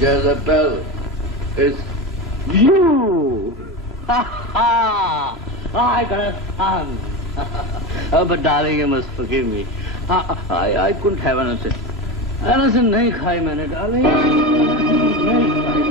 Jezebel. It's you. Ha ha! I got a son. But darling, you must forgive me. I couldn't have anything. Anything नहीं खाई मैंने, darling. नहीं खाई.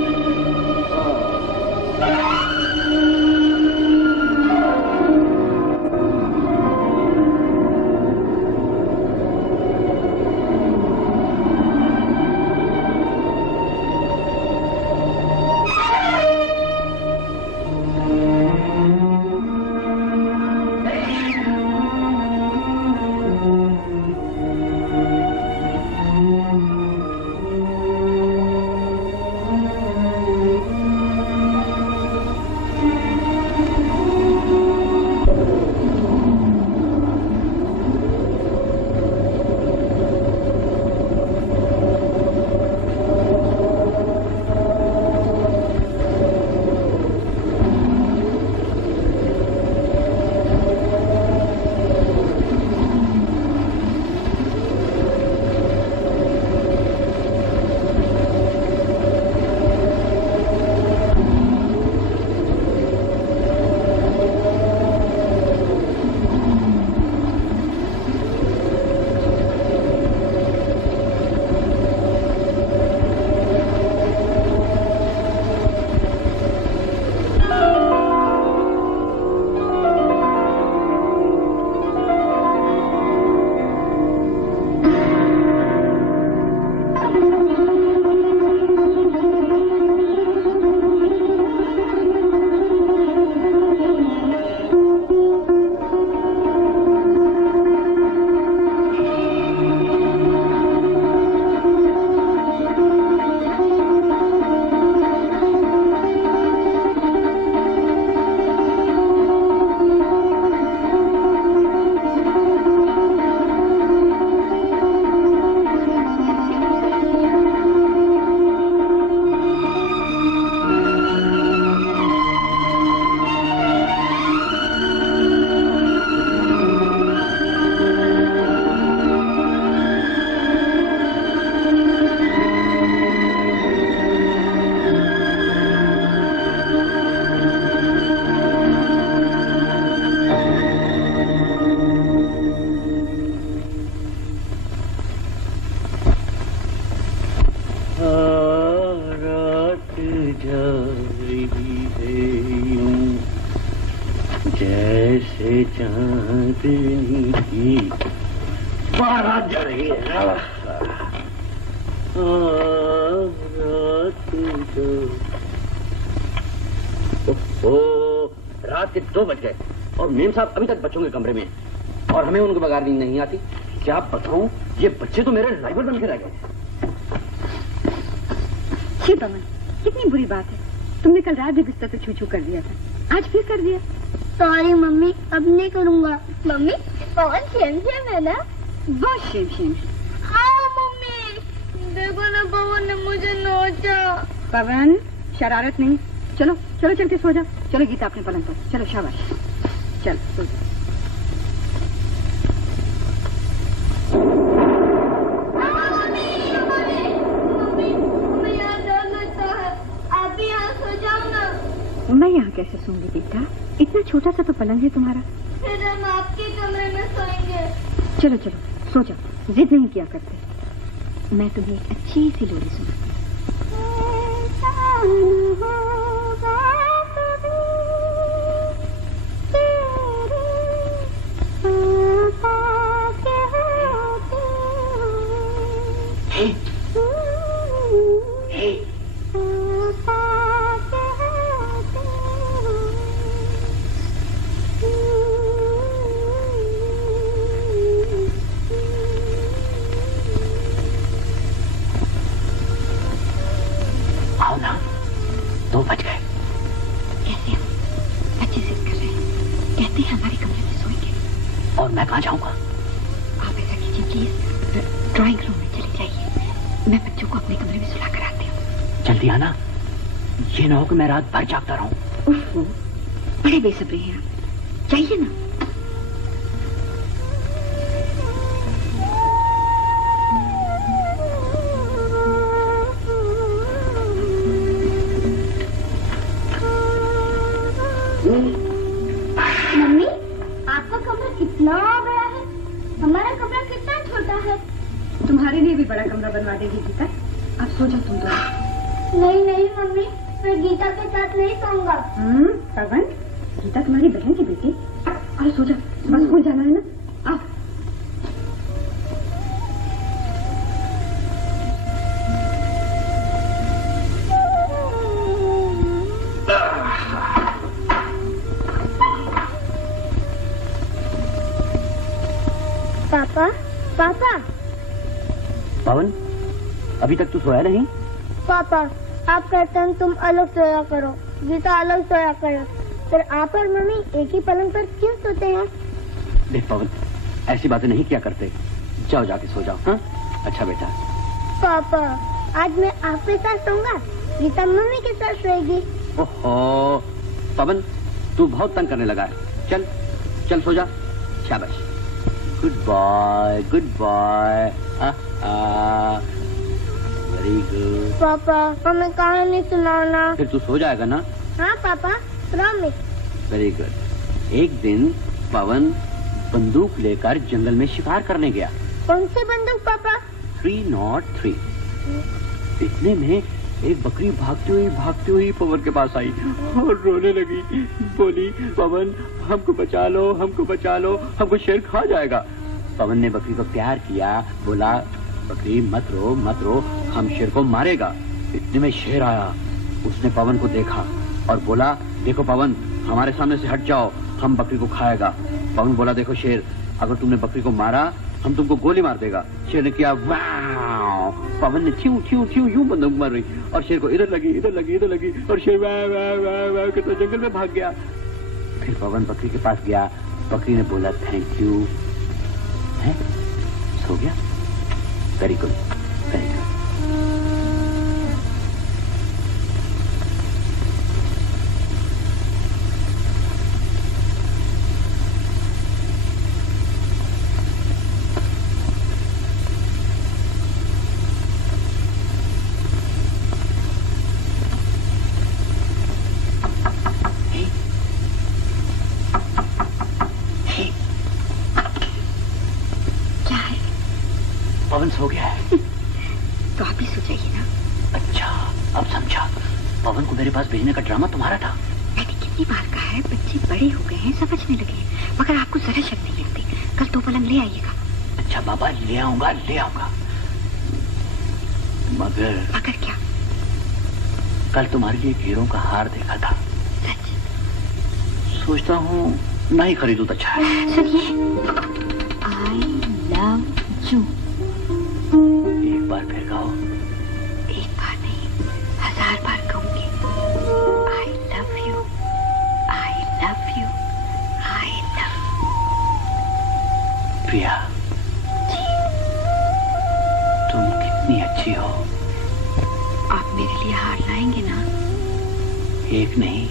जैसे चांदनी की बारात जा रही है। रात के 2 बज गए और मेम साहब अभी तक बच्चों के कमरे में हैं और हमें उनके बगैर नींद नहीं आती। क्या बताऊं, ये बच्चे तो मेरे राइवल बन के रह गए। जी पवन, कितनी बुरी बात है, तुमने कल रात भी बिस्तर पे छू छू कर दिया था, आज फिर कर दिया। सॉरी मम्मी, अब नहीं करूँगा। मम्मी पवन शेम है ना? बहुत शेम। हाँ मम्मी, देखो ना पवन ने मुझे नोचा। पवन शरारत नहीं, चलो चलो चल के सो जाओ। चलो गीता अपने पलंग पर, चलो शाबाश, चल सो जाओ। मैं यहाँ कैसे सोऊंगी बेटा, इतना छोटा सा तो पलंग है तुम्हारा। फिर हम आपके कमरे में सोएंगे। चलो चलो सो जाओ, जिद नहीं किया करते। मैं तुम्हें एक अच्छी सी लोरी सुनाती आओ ना, 2 बज गए। कैसे हम अच्छे से कर रहे हैं, कहते हैं हमारे कमरे में सोएंगे। और मैं कहाँ जाऊंगा? आप ऐसा कीजिए प्लीज, ड्राइंग रूम में चली जाइए, मैं बच्चों को अपने कमरे में सुला कर आती हूँ। जल्दी आना, ये ना हो कि मैं रात भर जागता रहूं। बड़े बेसब्री हैं आप, जाइए ना। मम्मी, आपका कमरा कितना बड़ा है? हमारा कमरा कितना छोटा है? तुम्हारे लिए भी बड़ा कमरा बनवा देगी गीता। अब सो जाओ तुम दोनों। नहीं नहीं मम्मी, मैं गीता के साथ नहीं सोऊंगा। पवन, गीता तुम्हारी बहन की बेटी। और सो जाओ, सुबह स्कूल जाना है ना। आओ। पापा, पापा, पवन, अभी तक तू सोया नहीं? पापा, आप कहते हैं तुम अलग सोया करो, गीता अलग सोया करो, फिर आप और मम्मी एक ही पलंग पर क्यों सोते हैं? देख पवन, ऐसी बातें नहीं किया करते। जाओ जाके सो जाओ। हाँ, अच्छा बेटा। पापा, आज मैं आपके साथ सोऊंगा, गीता मम्मी के साथ सोएगी। ओहो, पवन, तू बहुत तंग करने लगा है। चल चल सो जा। शाबाश, good boy, good boy. Very good. पापा, हमें कहानी सुनाना। फिर तू सो जाएगा ना? हाँ पापा, प्रॉमिस। Very good. एक दिन पवन बंदूक लेकर जंगल में शिकार करने गया। कौन सी बंदूक पापा? 303। इतने में एक बकरी भागती हुई पवन के पास आई और रोने लगी। बोली, पवन हमको बचा लो, हमको बचा लो, हमको शेर खा जाएगा। पवन ने बकरी को प्यार किया, बोला, बकरी मत रो, हम शेर को मारेगा। इतने में शेर आया, उसने पवन को देखा और बोला, देखो पवन, हमारे सामने से हट जाओ, हम बकरी को खाएगा। पवन बोला, देखो शेर, अगर तुमने बकरी को मारा हम तुमको गोली मार देगा। शेर ने किया वाव। पवन ने ठियों ठियों ठियों यूं बंदूक मार रही और शेर को इधर लगी और शेर वाव वाव वाव वाव करता जंगल में भाग गया। फिर पवन बकरी के पास गया, बकरी ने बोला थैंक यू। है, सो गया। Very good, very good. Pavan सो गया है। तो आप भी सो जाइए ना। अच्छा, अब समझा। पवन को मेरे पास भेजने का ड्रामा तुम्हारा था। मैंने कितनी बार कहा है, बच्चे बड़े हो गए हैं, समझने लगे हैं, मगर आपको जरा शक नहीं लगती। कल 2 पलंग ले आइएगा। अच्छा बाबा, ले आऊंगा। मगर क्या? कल तुम्हारे लिए हीरों का हार देखा था। सच? सोचता हूँ ना ही खरीदूं तो अच्छा है। सुनिए, आई लव यू। एक बार फिर कहो। एक बार नहीं, 1000 बार कहूंगी। I love you, I love you, I love. Priya, तुम कितनी अच्छी हो। आप मेरे लिए हार लाएंगे ना? एक नहीं,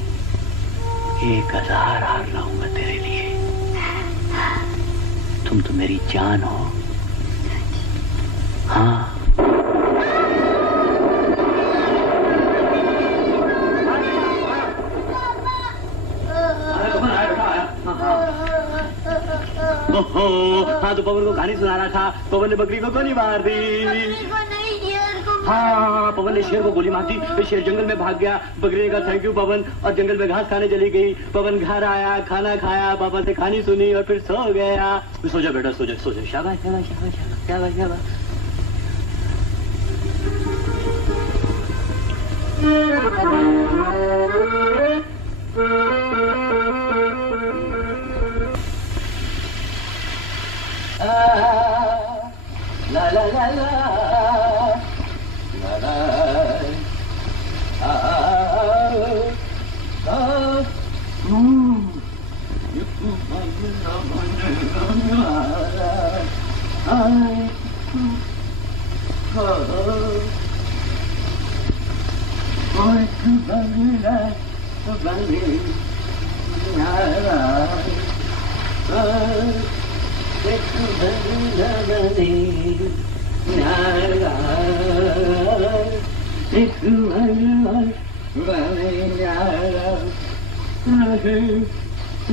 1000 हार लाऊंगा तेरे लिए। तुम तो मेरी जान हो। हाँ। ओहो, हाँ तो पवन को कहानी सुना रहा था, पवन ने बकरी को गोली मार दी। हाँ, पवन ने शेर को गोली मार दी, तो शेर जंगल में भाग गया। बकरी ने कहा थैंक यू पवन, और जंगल में घास खाने चली गई। पवन घर आया, खाना खाया, पापा से कहानी सुनी और फिर सो गया। सो जा बेटा, सो जा, सो जा। शाबाश शाबाश शाबाश शाबाश शाबाश। La la la la la la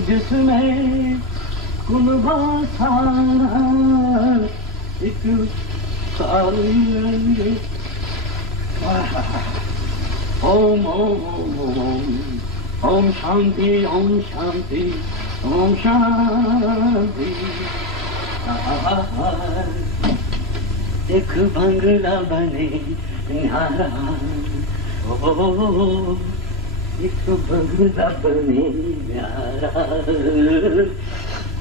जिसमें कुनबा सारा एक साली ओम ओम ओम ओम शांति ओम शांति ओम शांति। एक बंगला बने न्यारा, ओ एक बंगला बने न्यारा,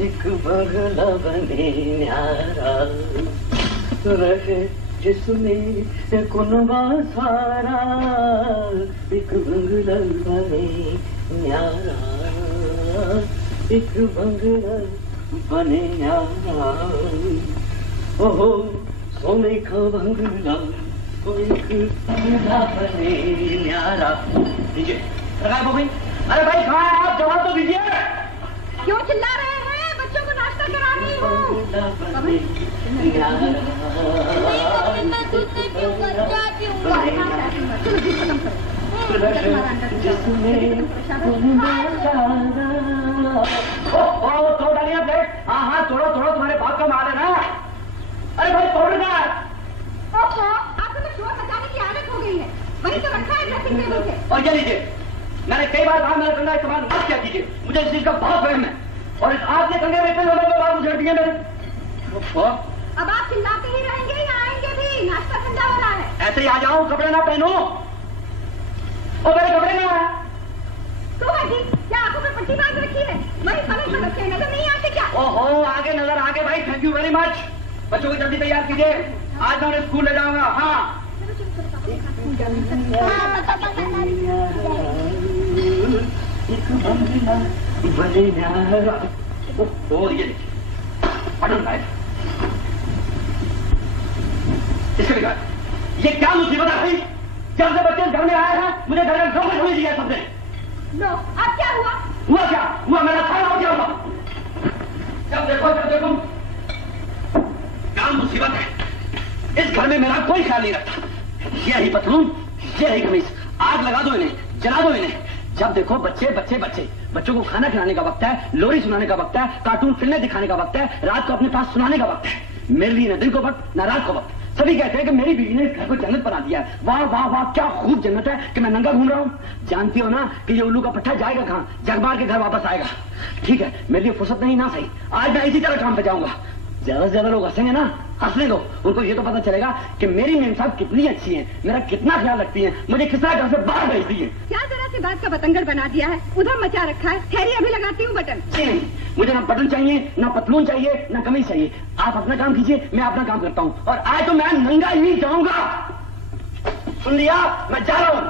एक बंगला बने न्यारा, रहे जिसमें कुनबा सारा, एक बंगला बने न्यारा, एक बंगला बने न्यारा। ओहो सोने का बंगला, एक बंगला बने न्यारा। दीजिए भाई। अरे भाई कहाँ है आप, जवाब तो दीजिए। क्यों चिल्ला रहे हैं? बच्चों को नाश्ता करा रही हूँ। तोड़ डालिए प्लेट। हाँ हाँ तोड़ो तोड़ो, तुम्हारे बाप का माल है ना। अरे भाई तोड़ना। आपको तो शोर मचाने की आदत हो गई है, वही तो रखा है ड्रेसिंग टेबल पे। और ये लीजिए, मैंने कई बार कहा मेरा कंधा इस्तेमाल मत किया कीजिए, मुझे इस चीज का बहुत वहम है। और इस आपके कंधे में इतने लोगों बात उछेड़ दिए मेरे। अब आप चिल्लाते ही रहेंगे या आएंगे भी? नाश्ता ठंडा हो रहा है। ऐसे ही आ जाऊं, कपड़े ना पहनूं। और मेरे कपड़े ना है तो भाई क्या आंखों पे पट्टी बांध रखी है? वही पलक पलक के नजर नहीं आते क्या? ओहो आगे नजर आगे भाई, थैंक यू वेरी मच। बच्चों को जल्दी तैयार कीजिए, आज मैं उन्हें स्कूल ले जाऊंगा। हाँ ये क्या मुसीबत है भाई? जब से बच्चे घर में आए हैं मुझे घर में धोखा समझ दिया सबने। लो अब क्या हुआ? हुआ क्या हुआ? मेरा खाना हो क्या हुआ? जब देखो क्या मुसीबत है? इस घर में मेरा कोई ख्याल नहीं रखता। ये रही पतलून, ये रही कमीज, आग लगा दो इन्हें, जला दो इन्हें। जब देखो बच्चे बच्चे बच्चे। बच्चों को खाना खिलाने का वक्त है, लोरी सुनाने का वक्त है, कार्टून फिल्में दिखाने का वक्त है, रात को अपने पास सुनाने का वक्त है। मेरे लिए न दिन को वक्त न रात को वक्त। सभी कहते हैं कि मेरी बीवी ने इस घर को जन्नत बना दिया है। वाह वाह वाह, क्या खूब जन्नत है कि मैं नंगा घूम रहा हूँ। जानती हो ना कि ये उल्लू का पट्टा जाएगा कहाँ? जग मार के घर वापस आएगा। ठीक है, मेरे लिए फुर्सत नहीं ना सही, आज मैं इसी तरह काम पे जाऊंगा। ज्यादा से ज्यादा लोग हंसेंगे ना, हंसने दो। उनको ये तो पता चलेगा कि मेरी मेम साहब कितनी अच्छी है, मेरा कितना ख्याल रखती है, मुझे किस तरह घर से बाहर भेजती है। क्या जरा सी बात का बतंगड़ बना दिया है, उधर मचा रखा है। ठहरी अभी लगाती हूँ बटन। जी नहीं, मुझे ना बटन चाहिए, ना पतलून चाहिए, ना कमीज चाहिए। आप अपना काम कीजिए, मैं अपना काम करता हूँ। और आज तो मैं नंगा ही जाऊंगा। सुन लिया, मैं जा रहा हूँ।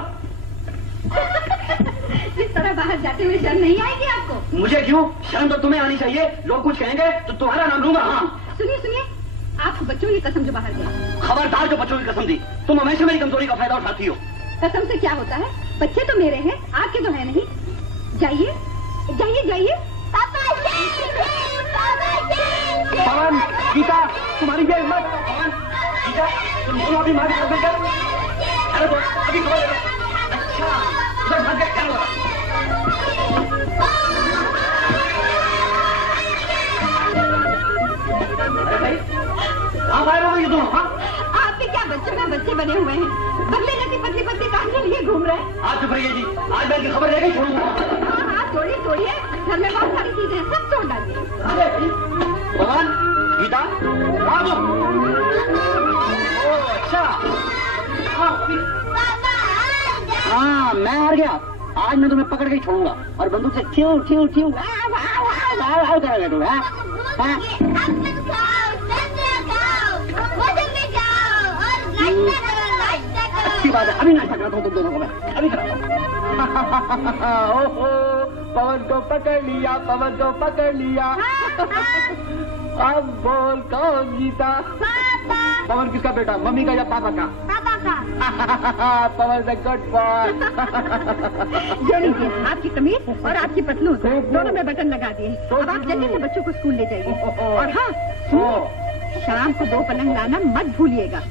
इस तरह बाहर जाते हुए शर्म नहीं आएगी आपको? मुझे क्यों? शर्म तो तुम्हें आनी चाहिए। लोग कुछ कहेंगे तो तुम्हारा नाम लूंगा। हाँ सुनिए सुनिए, आप बच्चों की कसम जो बाहर गए। खबरदार जो बच्चों की कसम दी। तुम हमेशा मेरी कमजोरी का फायदा उठाती हो। कसम से क्या होता है? बच्चे तो मेरे हैं, आपके तो है नहीं। जाइए जाइए जाइए। पवन, गीता, तुम्हारी ये हिम्मत। पवन, गीता, तुम अभी मार के कसम कर। अरे तो अभी खबर दे। अच्छा उधर भाग गए, क्या हुआ? आप आए हो ये दोनों? हाँ? आप भी क्या बच्चों का बच्चे बने हुए हैं? बगले जैसी पतली पतली कहानी लिए घूम रहे हैं। आज चुप रहिए जी, आज मैं इनकी खबर लेके ही छोड़ूंगा। हाँ, तोड़िए, घर में बहुत सारी चीजें हैं, सब तोड़ डालिए। भगवान, गीता, बाबू। ओह, अच्छा। हाँ, मैं हार गया। आज मैं तुम्हें पकड़ के ही छोड़ूंगा और बंदूक से ठियो ठियो ठियो करेंगे तुम। अच्छी बात है, अभी नाश्ता कराता हूँ तुम दोनों को मैं, अभी कराता हूँ। ओहो, पवन को पकड़ लिया, पवन को पकड़ लिया। अब बोल कौन जीता? पवन किसका बेटा, मम्मी का या पापा का? पापा का। पवन से गुड बॉय। ये लीजिए आपकी कमीज और आपकी पतलून, दोनों में बटन लगा दिए। अब आप जल्दी से बच्चों को स्कूल ले जाइए। और हाँ, शाम को 2 पलंग लाना मत भूलिएगा।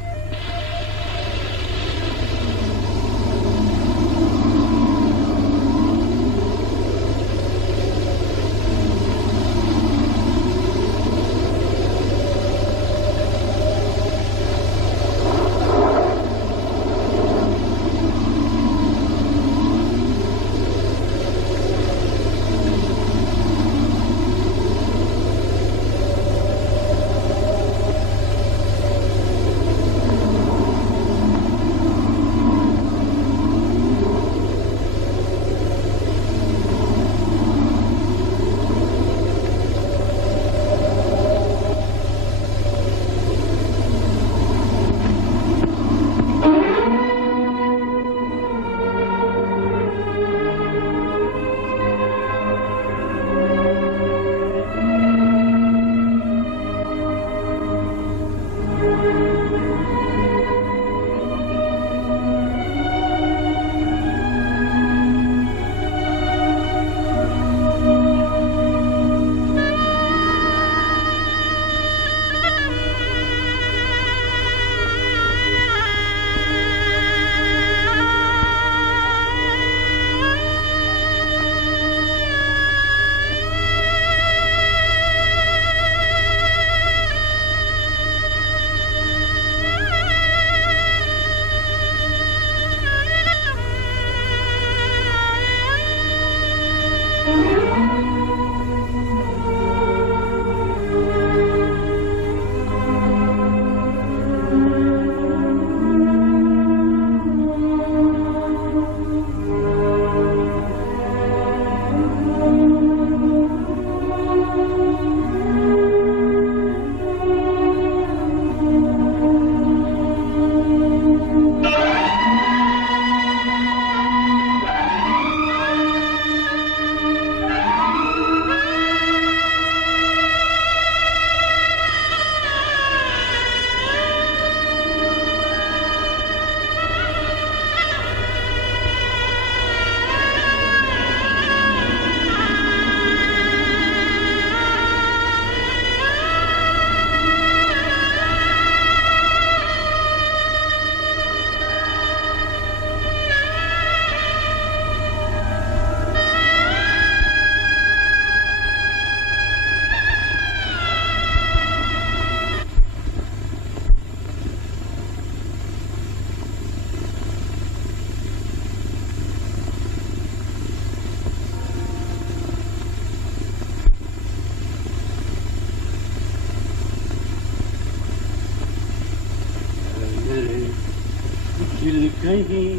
दिल कहीं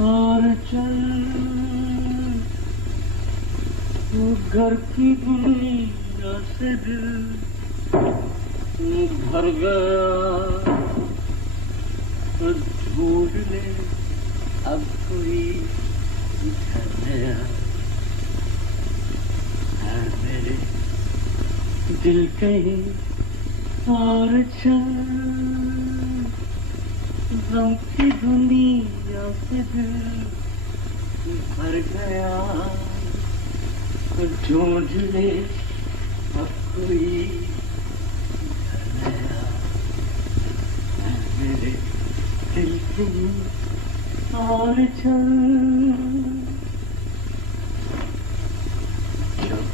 और चल, वो घर की दुनिया से दिल भर गया। ढूंढ ले अब कोई घर नया, मेरे दिल कहीं और चल, गम की दुनिया से दिल भर गया। ढूंढ ले अब कोई घर नया, मेरे दिल की और चल। जब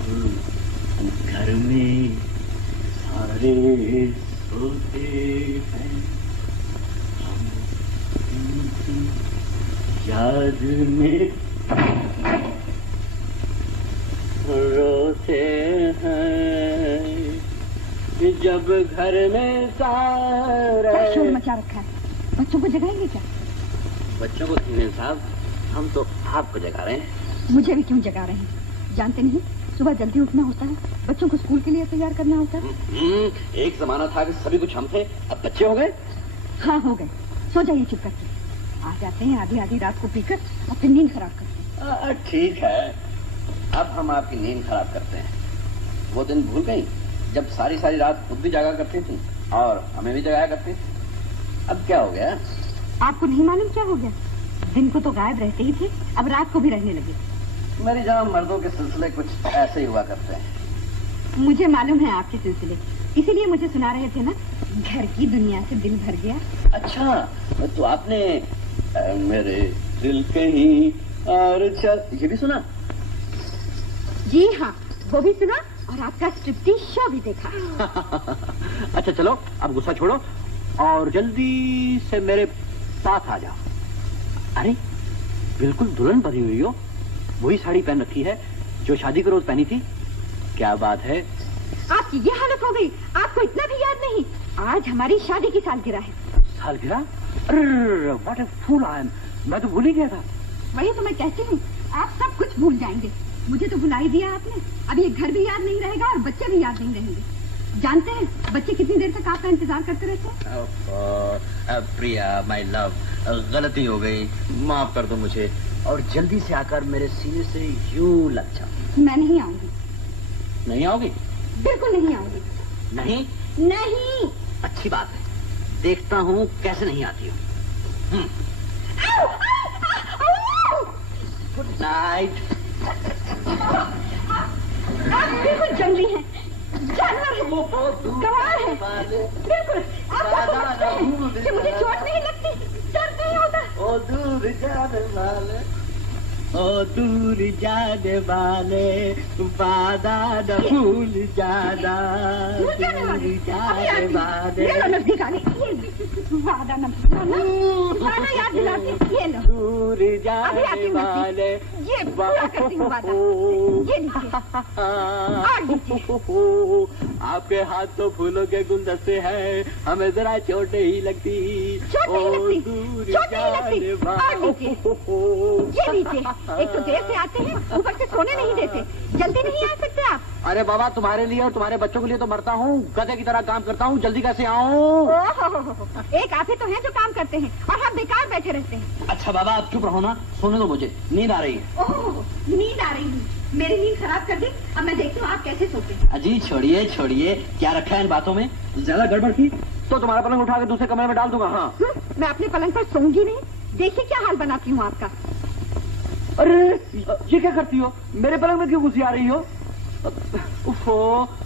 घर में सारे सो याद में रोते हैं जब घर में सारे। क्या शोर मचा रखा है? बच्चों को जगाएंगे क्या? बच्चों को नहीं साहब, हम तो आपको जगा रहे हैं। मुझे भी क्यों जगा रहे हैं? जानते नहीं सुबह जल्दी उठना होता है, बच्चों को स्कूल के लिए तैयार करना होता है। एक जमाना था कि सभी कुछ हम थे, अब बच्चे हो गए। हाँ हो गए। सो जाइए चुप करके। आ जाते हैं आधी आधी रात को पीकर और फिर नींद खराब करते हैं। ठीक है, अब हम आपकी नींद खराब करते हैं। वो दिन भूल गई जब सारी सारी रात खुद भी जागा करती थी और हमें भी जगाया करती थी। अब क्या हो गया? आपको नहीं मालूम क्या हो गया? दिन को तो गायब रहते ही थे, अब रात को भी रहने लगे। मेरी जनाब, मर्दों के सिलसिले कुछ ऐसे ही हुआ करते हैं। मुझे मालूम है आपके सिलसिले, इसीलिए मुझे सुना रहे थे ना, घर की दुनिया से दिल भर गया। अच्छा, तो आपने मेरे दिल कहीं और चल ये भी सुना? जी हाँ, वो भी सुना और आपका स्ट्रिप्टीज शो भी देखा। अच्छा चलो, अब गुस्सा छोड़ो और जल्दी से मेरे साथ आ जाओ। अरे बिल्कुल दुल्हन बनी हुई हो, वही साड़ी पहन रखी है जो शादी के रोज पहनी थी। क्या बात है? आपकी ये हालत हो गई, आपको इतना भी याद नहीं? आज हमारी शादी की सालगिरह है। सालगिरह? अरे what a fool I am, मैं तो भूल ही गया था। वही तो मैं कहती हूँ, आप सब कुछ भूल जाएंगे। मुझे तो भुला ही दिया आपने। अब ये घर भी याद नहीं रहेगा और बच्चे भी याद नहीं रहेंगे। जानते हैं बच्चे कितनी देर तक आपका इंतजार करते रहते हैं? प्रिया माय लव, गलती हो गई, माफ कर दो मुझे और जल्दी से आकर मेरे सीने से यूं लग जाओ। मैं नहीं आऊंगी। नहीं आओगी? बिल्कुल नहीं आऊंगी। नहीं? नहीं। अच्छी बात है, देखता हूँ कैसे नहीं आती हो। Good night. आप बिल्कुल जंगली हैं, जानवर हैं, गवार हैं। बिल्कुल आप कि मुझे चोट नहीं लगती, दर्द नहीं होता। ओ दूर जाने वाले, ओ दूर जाने वाले, वादा न भूल जाना। दूर जाने वाले, ये लो नजदीक आने, ये वादा न भूलना, वादा याद दिलाती, ये लो। दूर जाने वाले, ये पूरा करती हूँ वादा। ये लीजिए, और लीजिए। आपके हाथ तो फूलों के गुलदस्ते हैं, हमें जरा चोट ही लगती। चोट नहीं लगती, चोट नहीं लगती। और लीजिए, ये लीजिए। एक तो देर से आते हैं, ऊपर से सोने नहीं देते, जल्दी नहीं आ सकते आप? अरे बाबा, तुम्हारे लिए और तुम्हारे बच्चों के लिए तो मरता हूँ, गधे की तरह काम करता हूँ, जल्दी कैसे आऊँ? एक आप ही तो हैं जो काम करते हैं और हम बेकार बैठे रहते हैं। अच्छा बाबा, आप चुप रहो ना, सोने दो मुझे, नींद आ रही है। ओह, नींद आ रही है। मेरी नींद खराब कर दी। अब मैं देखती हूँ आप कैसे सोते हैं। अजी छोड़िए छोड़िए, क्या रखा है इन बातों में? ज्यादा गड़बड़ थी तो तुम्हारा पलंग उठा के दूसरे कमरे में डाल दूंगा। हाँ, मैं अपने पलंग पर सोऊंगी नहीं। देखिए क्या हाल बनाती हूँ आपका। अरे ये क्या करती हो? मेरे पलंग में क्यों घुसी आ रही हो? उफो,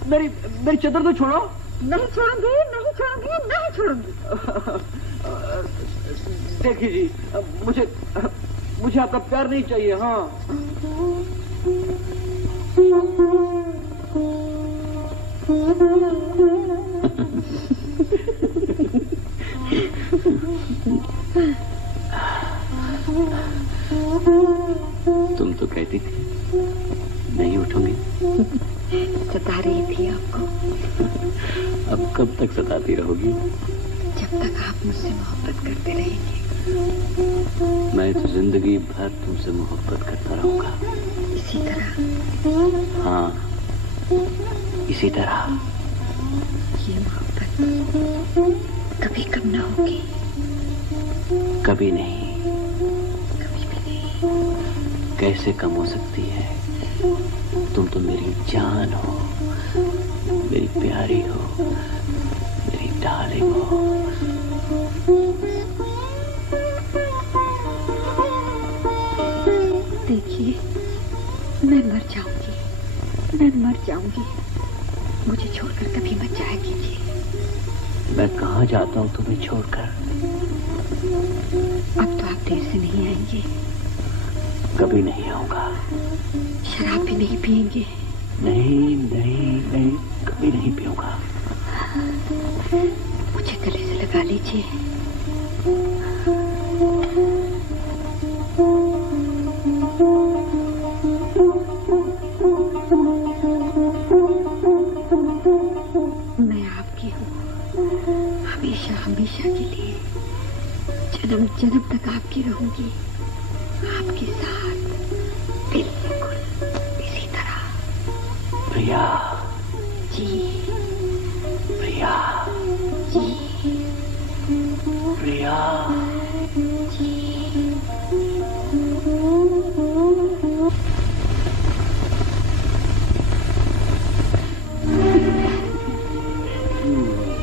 मेरी चादर तो छोड़ो। नहीं छोड़ूंगी, नहीं छोड़ूंगी, नहीं छोड़ूंगी। देखिए जी, मुझे आपका प्यार नहीं चाहिए। हाँ, तुम तो कहती थी नहीं उठूंगी। सता रही थी आपको। अब कब तक सताती रहोगी? जब तक आप मुझसे मोहब्बत करते रहेंगे। मैं तो जिंदगी भर तुमसे मोहब्बत करता रहूंगा। इसी तरह? हाँ, इसी तरह। ये मोहब्बत कभी कम ना होगी। कभी नहीं। कभी भी नहीं। कैसे कम हो सकती है? तुम तो मेरी जान हो, मेरी प्यारी हो, मेरी डार्लिंग हो। देखिए, मैं मर जाऊंगी, मैं मर जाऊंगी। मुझे छोड़कर कभी मत जाया कीजिए। मैं कहाँ जाता हूँ तुम्हें छोड़कर? अब तो आप देर से नहीं आएंगे। कभी नहीं आऊंगा। शराब भी नहीं पिएंगे? नहीं नहीं नहीं, कभी नहीं पीऊंगा। लगा लीजिए। मैं आपकी हूँ, हमेशा हमेशा के लिए, जन्म जन्म तक आपकी रहूंगी, आपके साथ बिल्कुल इसी तरह। प्रिया जी, प्रिया जी, प्रिया जी।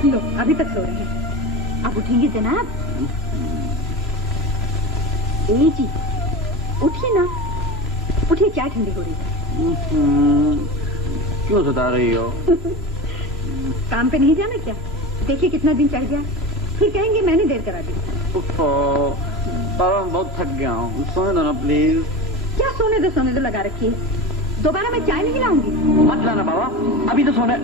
लो, अभी तक सो रहे हैं, अब उठेंगे जनाब? ए जी, उठिए ना, उठिए, चाय ठंडी हो रही है। क्यों सता रही हो? काम पे नहीं जाना क्या? देखिए कितना दिन चढ़ गया, फिर कहेंगे मैंने देर करा दी। बाबा मैं बहुत थक गया हूँ, सोने दो ना प्लीज। क्या सोने दो लगा रखिए, दोबारा मैं चाय नहीं लाऊंगी। मत लाना बाबा, अभी तो सोने।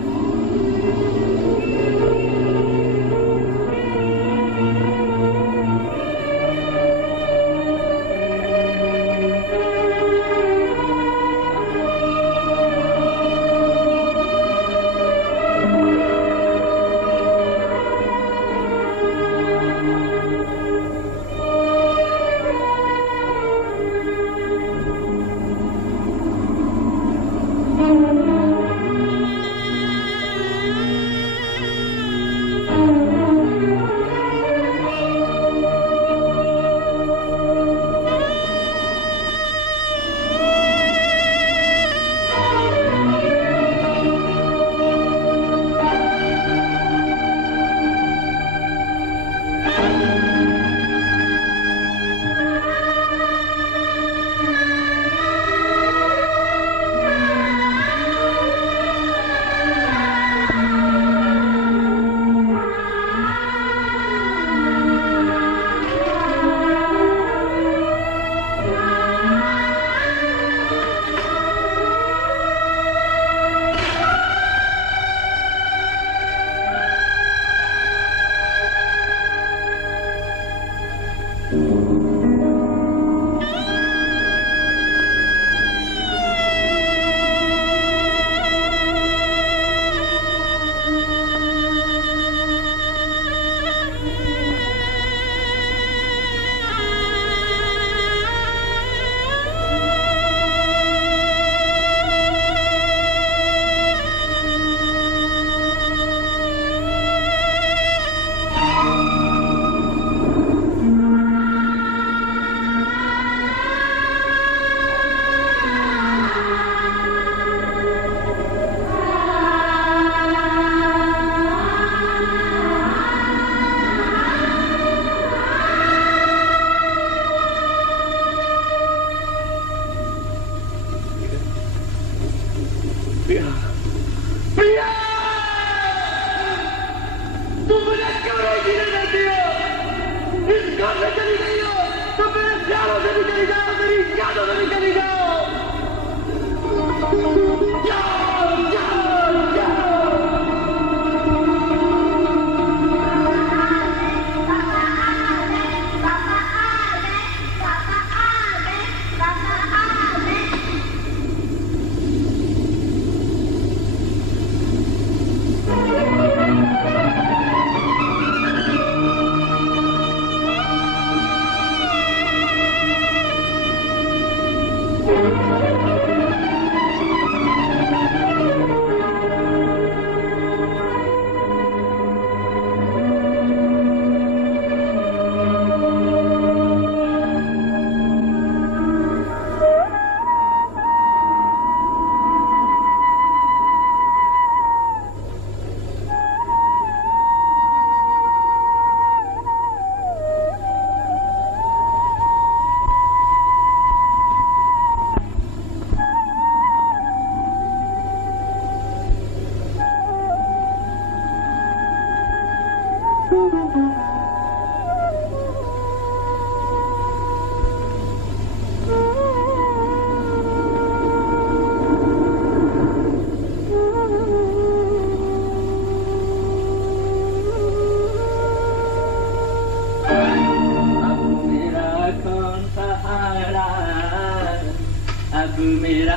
अब मेरा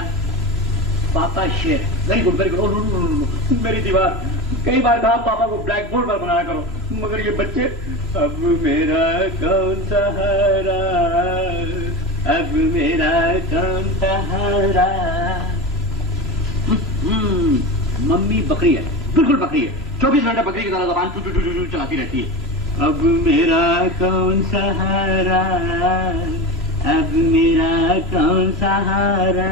पापा शेर। Very good very good. मेरी दीवार, कई बार कहा पापा को ब्लैक बोर्ड पर बनाया करो, मगर ये बच्चे। अब मेरा कौन सहारा, अब मेरा कौन सहारा। मम्मी बकरी है, बिल्कुल बकरी है, 24 घंटे बकरी की तरह जबान चू चू चू चलाती रहती है। अब मेरा कौन सहारा, अब मेरा कौन सहारा।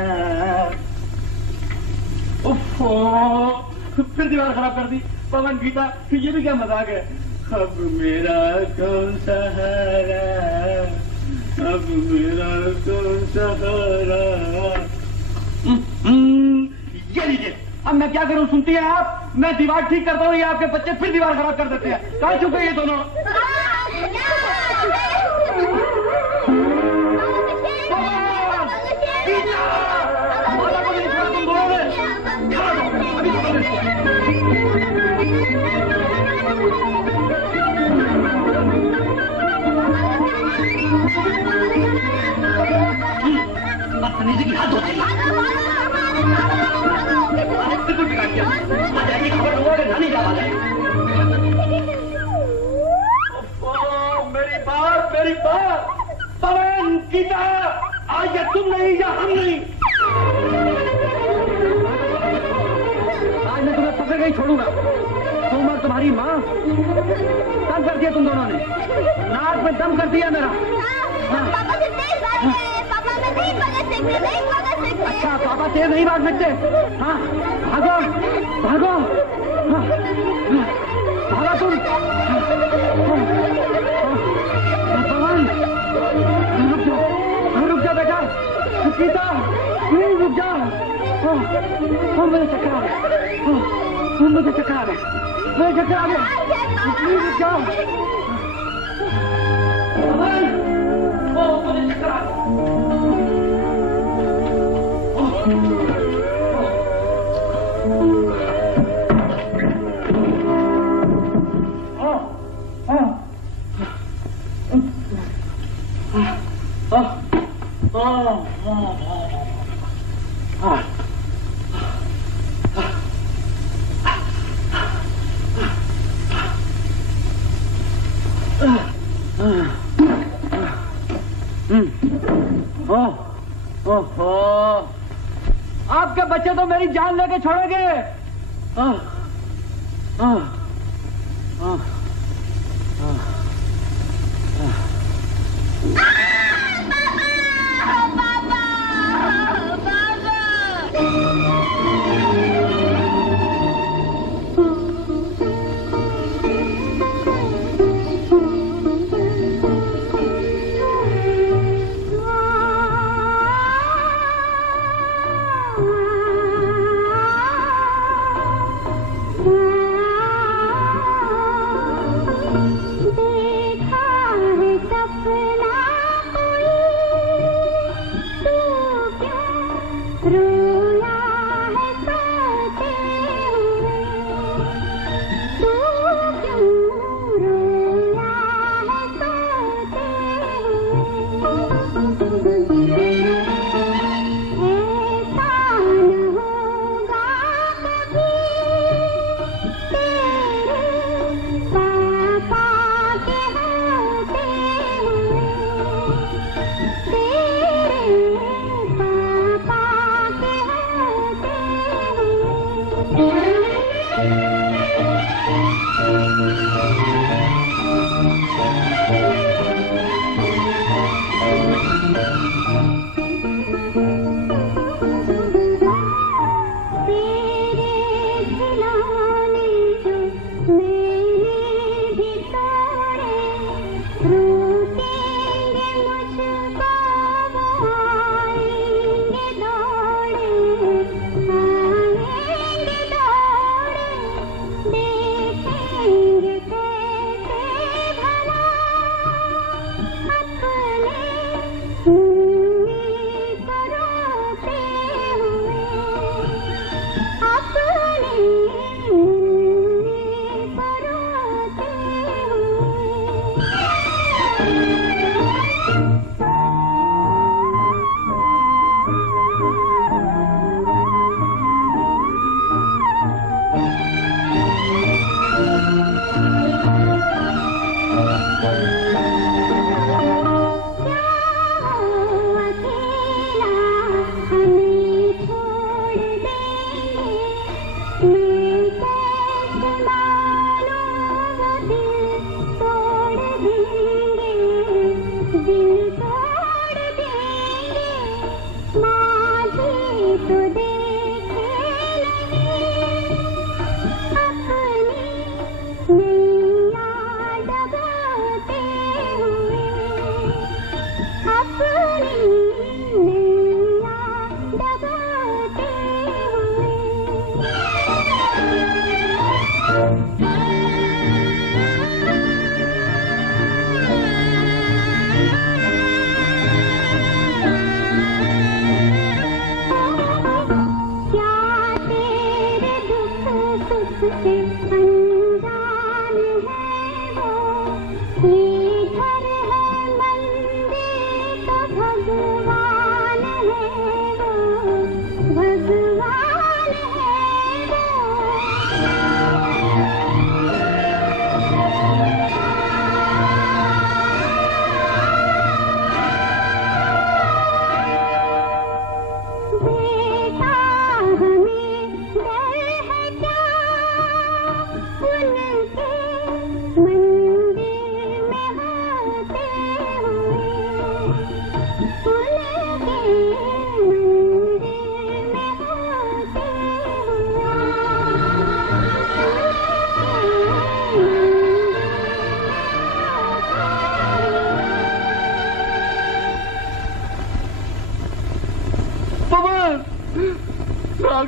उफ़्फ़ो, फिर दीवार खराब कर दी। पवन गीता, ये भी क्या मजाक है। अब मेरा कौन सहारा, अब मेरा कौन सहारा। ये लीजिए, अब मैं क्या करूं, सुनती है आप? मैं दीवार ठीक करता हूँ, ये आपके बच्चे फिर दीवार खराब कर देते हैं। कहाँ चुके ये दोनों? माता को भी नहीं छोड़ा तुम दोनों ने। अभी बदतमीजी की हद होती है। बिल्कुल बिगाड़ दिया। आ जाएगी खबर दूंगा कि नानी जा जाए। मेरी बात पवन गीता, आज ये तुम नहीं या हम नहीं। आज मैं तुम्हें पकड़ नहीं छोड़ूंगा। तुम और तुम्हारी माँ दम कर दिया तुम दोनों ने, नाक में दम कर दिया मेरा। पापा से तेज भाग गए, पापा मैं नहीं भाग सकते, नहीं भाग सकते। अच्छा, पापा तेज नहीं भाग सकते? हाँ, भागो भागो, भागो तुम। पवन रुक जा बेटा। गीता प्लीज रुक जा। मुझे चक्कर आ गया, मुझे चक्कर आ गया, मुझे चक्कर आ गया। प्लीज रुक जाओ। मुझे चक्कर आ आपके बच्चे तो मेरी जान लेके छोड़ेंगे।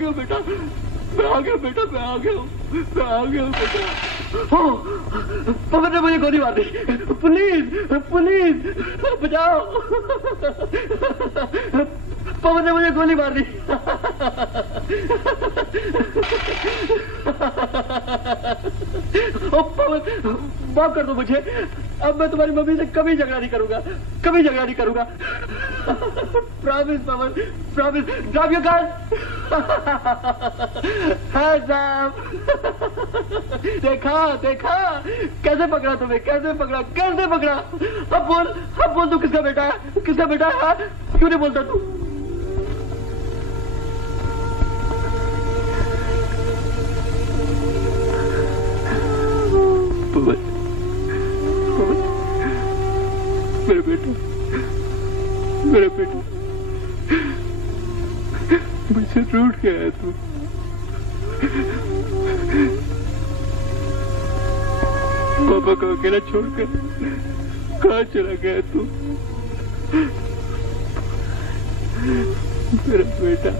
गया बेटा, मैं आ गया बेटा, मैं आ गया हूँ बेटा। पवन ने मुझे गोली मार दी, पुलिस पुलिस बचाओ, पवन ने मुझे गोली मार दी। ओ पवन, माफ कर दो मुझे, अब मैं तुम्हारी मम्मी से कभी झगड़ा नहीं करूंगा, कभी झगड़ा नहीं करूंगा। Promise Pawan, promise. Drop your gun. हाँ साहब, देखा देखा कैसे पकड़ा तुम्हें, कैसे पकड़ा, कैसे पकड़ा। अब बोल तू किसका बेटा है, किसका बेटा है? हाँ? क्यों नहीं बोलता तू? पवन, मेरा बेटा, मेरा बेटा, मुझसे रूठ गया है तू। पापा को अकेला छोड़कर कहाँ चला गया तू? मेरा बेटा,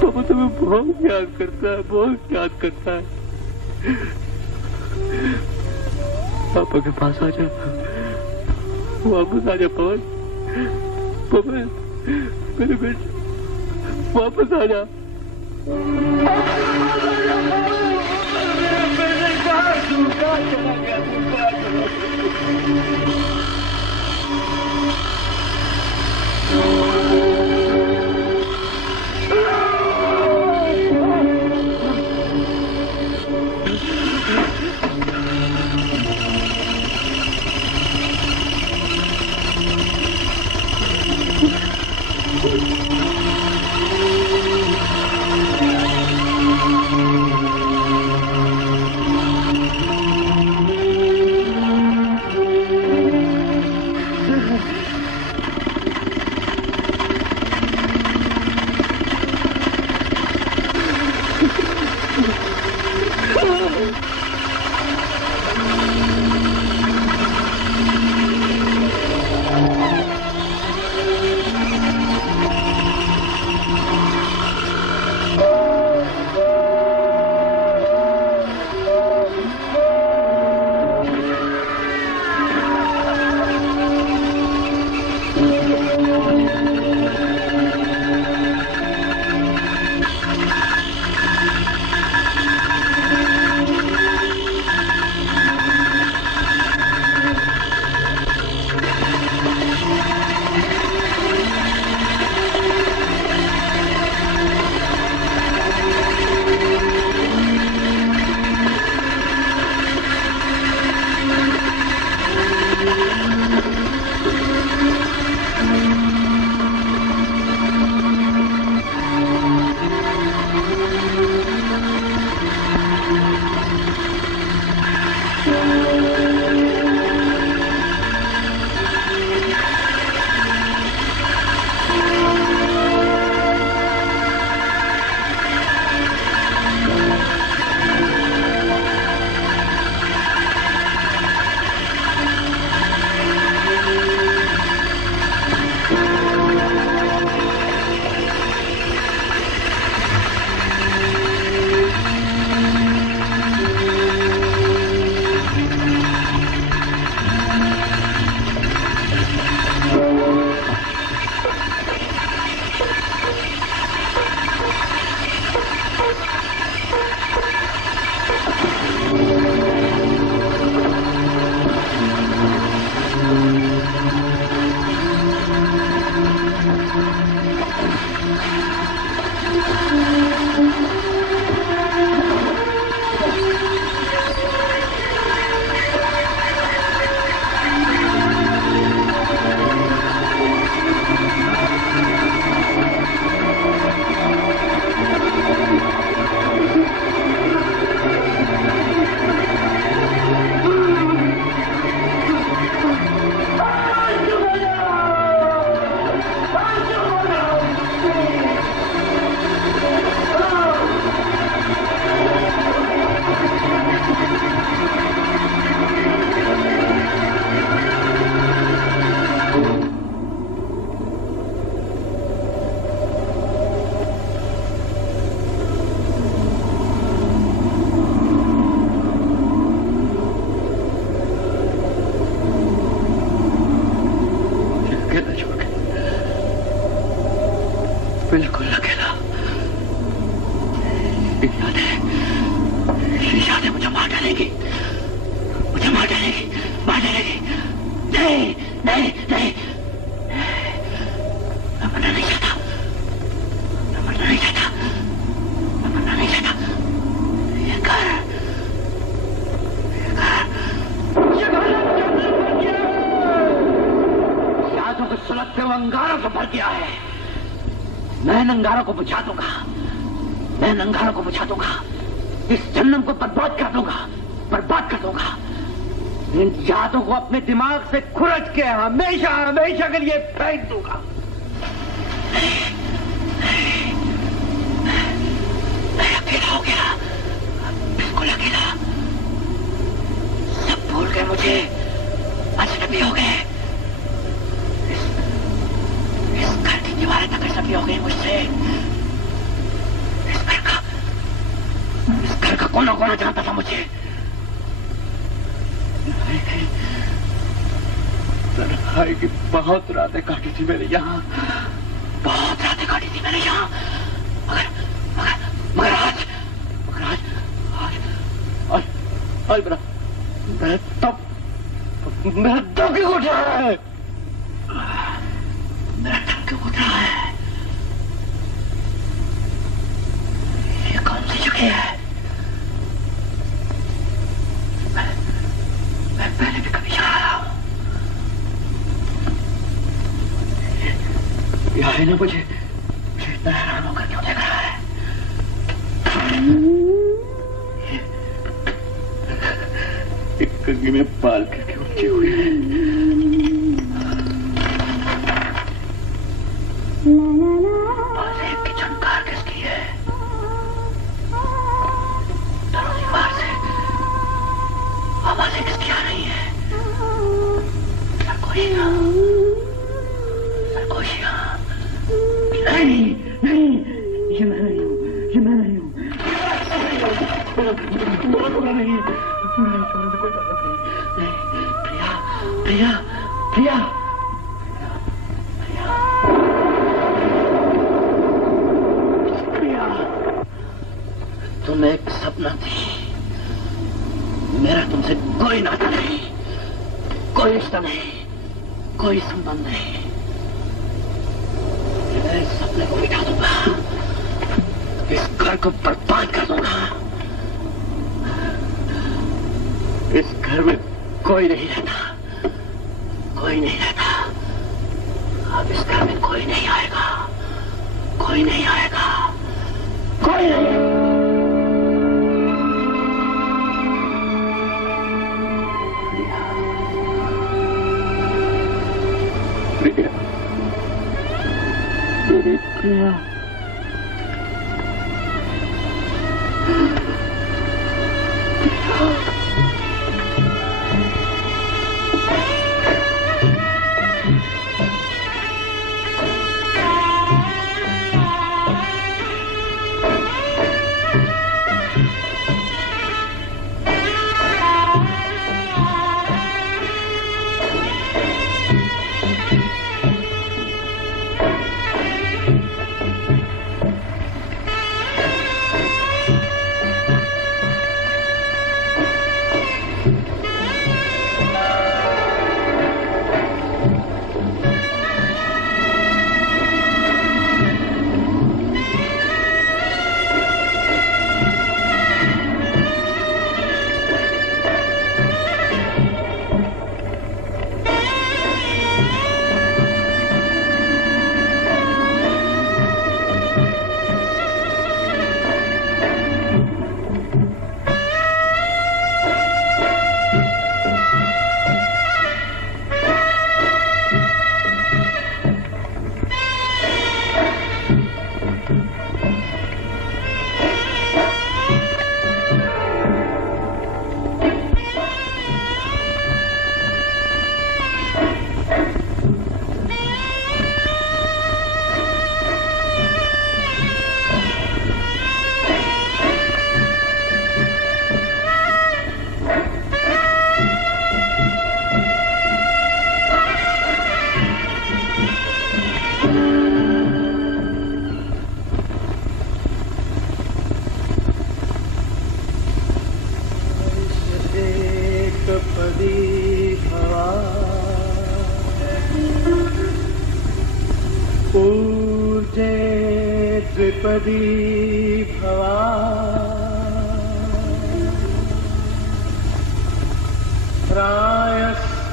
पापा तुम्हें बहुत याद करता है, बहुत याद करता है। पापा के पास आ जा, वापस आ जा पवन, पवन मेरे बेटे, वापस आ जा। तू कहाँ चला गया, तू कहाँ चला नहीं नहीं नहीं, मैं मरना नहीं चाहता, मैं मरना नहीं चाहता, मैं मरना नहीं चाहता। ये घर यादों को सुलगते हुए अंगारों से भर गया है। मैं इन अंगारों को बुझा दूंगा, मैं इन अंगारों को बुझा दूंगा, इस जन्म को बर्बाद कर दूंगा, बर्बाद कर दूंगा। इन यादों को अपने दिमाग से खुरच के हमेशा हमेशा के लिए फेंक दूंगा। मैं अकेला हो गया, बिल्कुल अकेला। सब भूल गए मुझे, अजनबी हो गए। इस घर की दीवारें तक अजनबी हो गई मुझसे। इस घर का कोना कोना जानता था मुझे। तन्हाई की बहुत रातें काटी थी मैंने यहाँ, बहुत रातें काटी थी मैंने यहाँ। मगर मगर मगर आज मेरा दम क्यों उठ रहा है? मेरा दम क्यों उठ रहा है? ये कौन सी जगह है? मैं पहले भी कभी यहाँ आया हूँ। यहाँ है ना, मुझे इतना हैरान होकर क्यों देख रहा है? एक कंगी में पाल करके उठे हुए हैं। बाजेब की झनकार किसकी है? दीवार से आवाजें किसकी आ रही है? सरगोशियां, सरगोशियां। नहीं नहीं, ये मैं नहीं हूँ, ये मैं नहीं हूँ। नहीं, प्रिया प्रिया प्रिया प्रिया, तुम एक सपना थी। मेरा तुमसे कोई नाता नहीं, कोई रिश्ता नहीं, कोई संबंध नहीं। मैं इस सपने को मिटा दूंगा, इस घर को बर्बाद कर दूंगा। इस घर में कोई नहीं रहता, कोई नहीं रहता। अब इस घर में कोई नहीं आएगा, कोई नहीं आएगा, कोई नहीं। प्रिया, मेरी प्रिया, त्रिपदी भवा प्रायस्पोषाय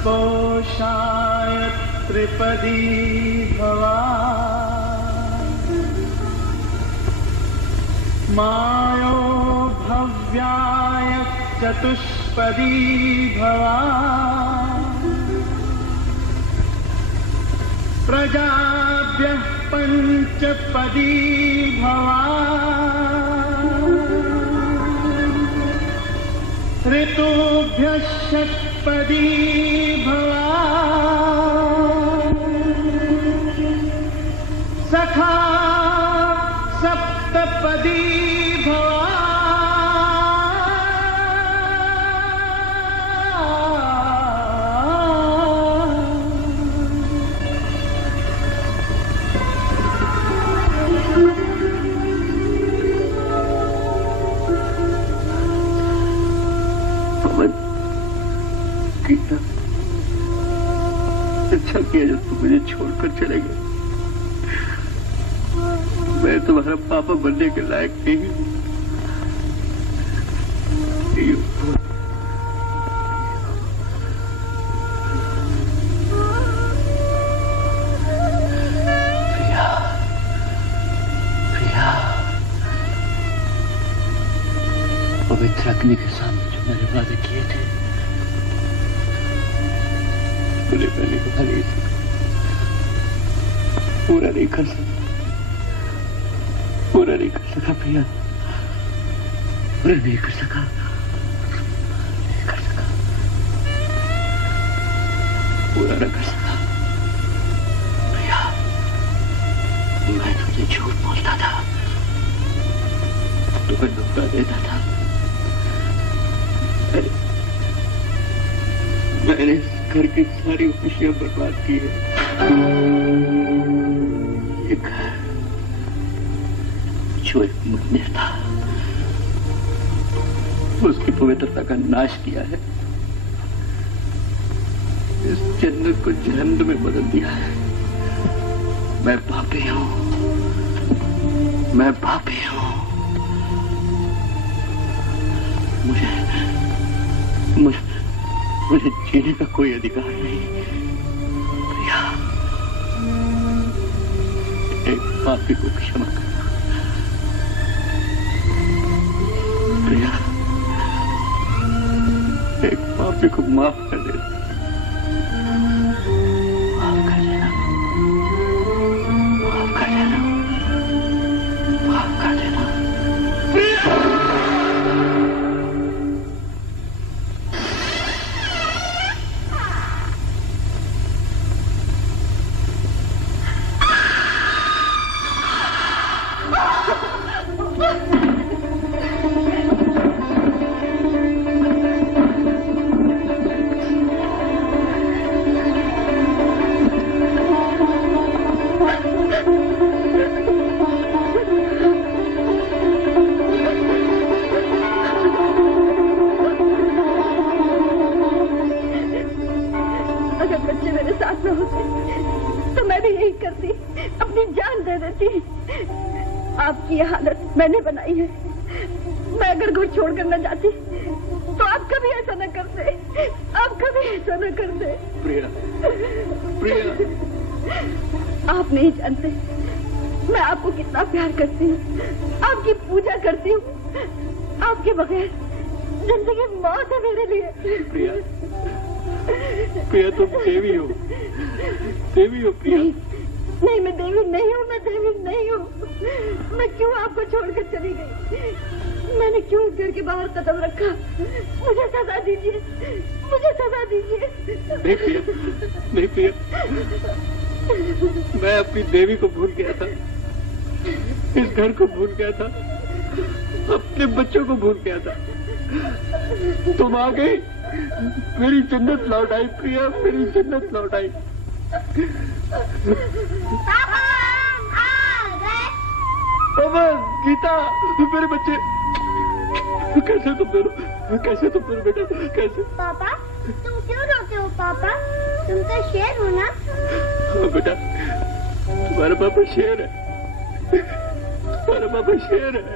त्रिपदी भवा मायो भव्याय चतुष्पदी भवा प्रजाभ्यः पंचपदी भवा ऋतुभ्यः षट्पदी भवा सखा सप्तपदी भवा अच्छा किया जब तुम मुझे छोड़कर चले गए। मैं तुम्हारा पापा बनने के लायक नहीं हूँ। प्रिया, प्रिया, पवित्र अग्नि के सामने जो मैंने वादे किए थे मैंने पता नहीं पूरा नहीं कर सका, पूरा नहीं कर सका प्रिया, पूरा नहीं कर सका, नहीं कर सका, पूरा नहीं कर सका प्रिया। मैं तुझे झूठ बोलता था, तुम्हें धोखा देता था। मैंने घर की सारी खुशियां बर्बाद की है। ये घर जो एक मंदिर था उसकी पवित्रता का नाश किया है। इस जन्नत को जहन्नम में बदल दिया है। मैं पापी हूं, मैं पापी हूं। मुझे जीने का कोई अधिकार नहीं। प्रिया, एक पापी को क्षमा करना। प्रिया, एक पापी को माफ कर देना, माफ कर देना, माफ कर देना, माफ कर देना। प्रिया, आपकी ये हालत मैंने बनाई है। मैं अगर घर छोड़कर न जाती तो आप कभी ऐसा न करते, आप कभी ऐसा न करते। प्रिया, प्रिया, आप नहीं जानते मैं आपको कितना प्यार करती हूँ, आपकी पूजा करती हूँ। आपके बगैर जिंदगी मौत है मेरे लिए। प्रिया, प्रिया तुम देवी हो, देवी हो प्रिया। नहीं, मैं देवी नहीं हूँ, मैं देवी नहीं हूँ। मैं क्यों आपको छोड़कर चली गई? मैंने क्यों इस घर के बाहर कदम रखा? मुझे सजा दीजिए, मुझे सजा दीजिए। नहीं प्रिया, नहीं प्रिया, मैं अपनी देवी को भूल गया था, इस घर को भूल गया था, अपने बच्चों को भूल गया था। तुम आ गई, मेरी जन्नत लौट आई प्रिया, मेरी जन्नत लौट आई। पापा, गीता, मेरे बच्चे, कैसे तुम दोनों, कैसे तुम दोनों बेटा, कैसे? पापा, तुम क्यों रोते हो पापा? तुम तो शेर हो ना? हाँ बेटा, तुम्हारा पापा शेर है। अरे बाबा शेर है।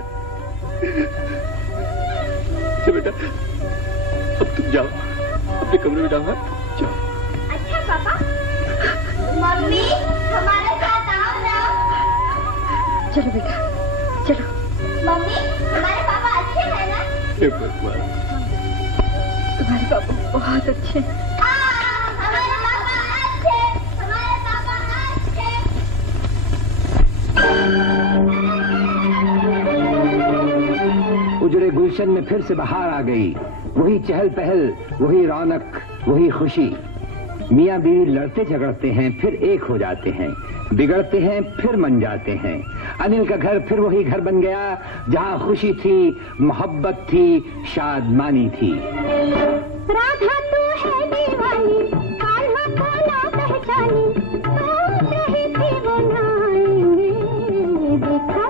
तो बेटा अब तुम जाओ अपने कमरे में, जाओ। जाओ। अच्छा पापा, मम्मी हमारे साथ आओ ना। चलो बेटा चलो। मम्मी हमारे पापा अच्छे हैं ना? हे भगवान, तुम्हारे पापा बहुत अच्छे हैं। हमारे पापा अच्छे, हमारे पापा अच्छे। उजड़े गुलशन में फिर से बहार आ गई। वही चहल पहल, वही रौनक, वही खुशी। मियाँ बीवी लड़ते झगड़ते हैं, फिर एक हो जाते हैं, बिगड़ते हैं, फिर मन जाते हैं। अनिल का घर फिर वही घर बन गया जहाँ खुशी थी, मोहब्बत थी, शादमानी थी। राधा तू है दीवानी, कान्हा को ना पहचानी, तू चाहे थी वो ना आएंगे। देखा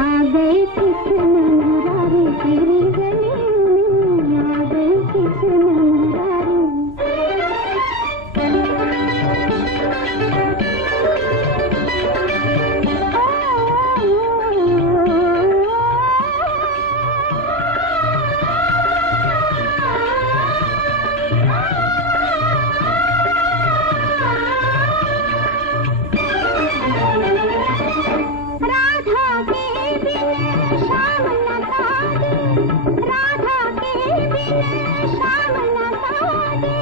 आ गए कृष्ण मुरारी तेरी गली में, आ गए कृष्ण मुरारी। शाम न सादे,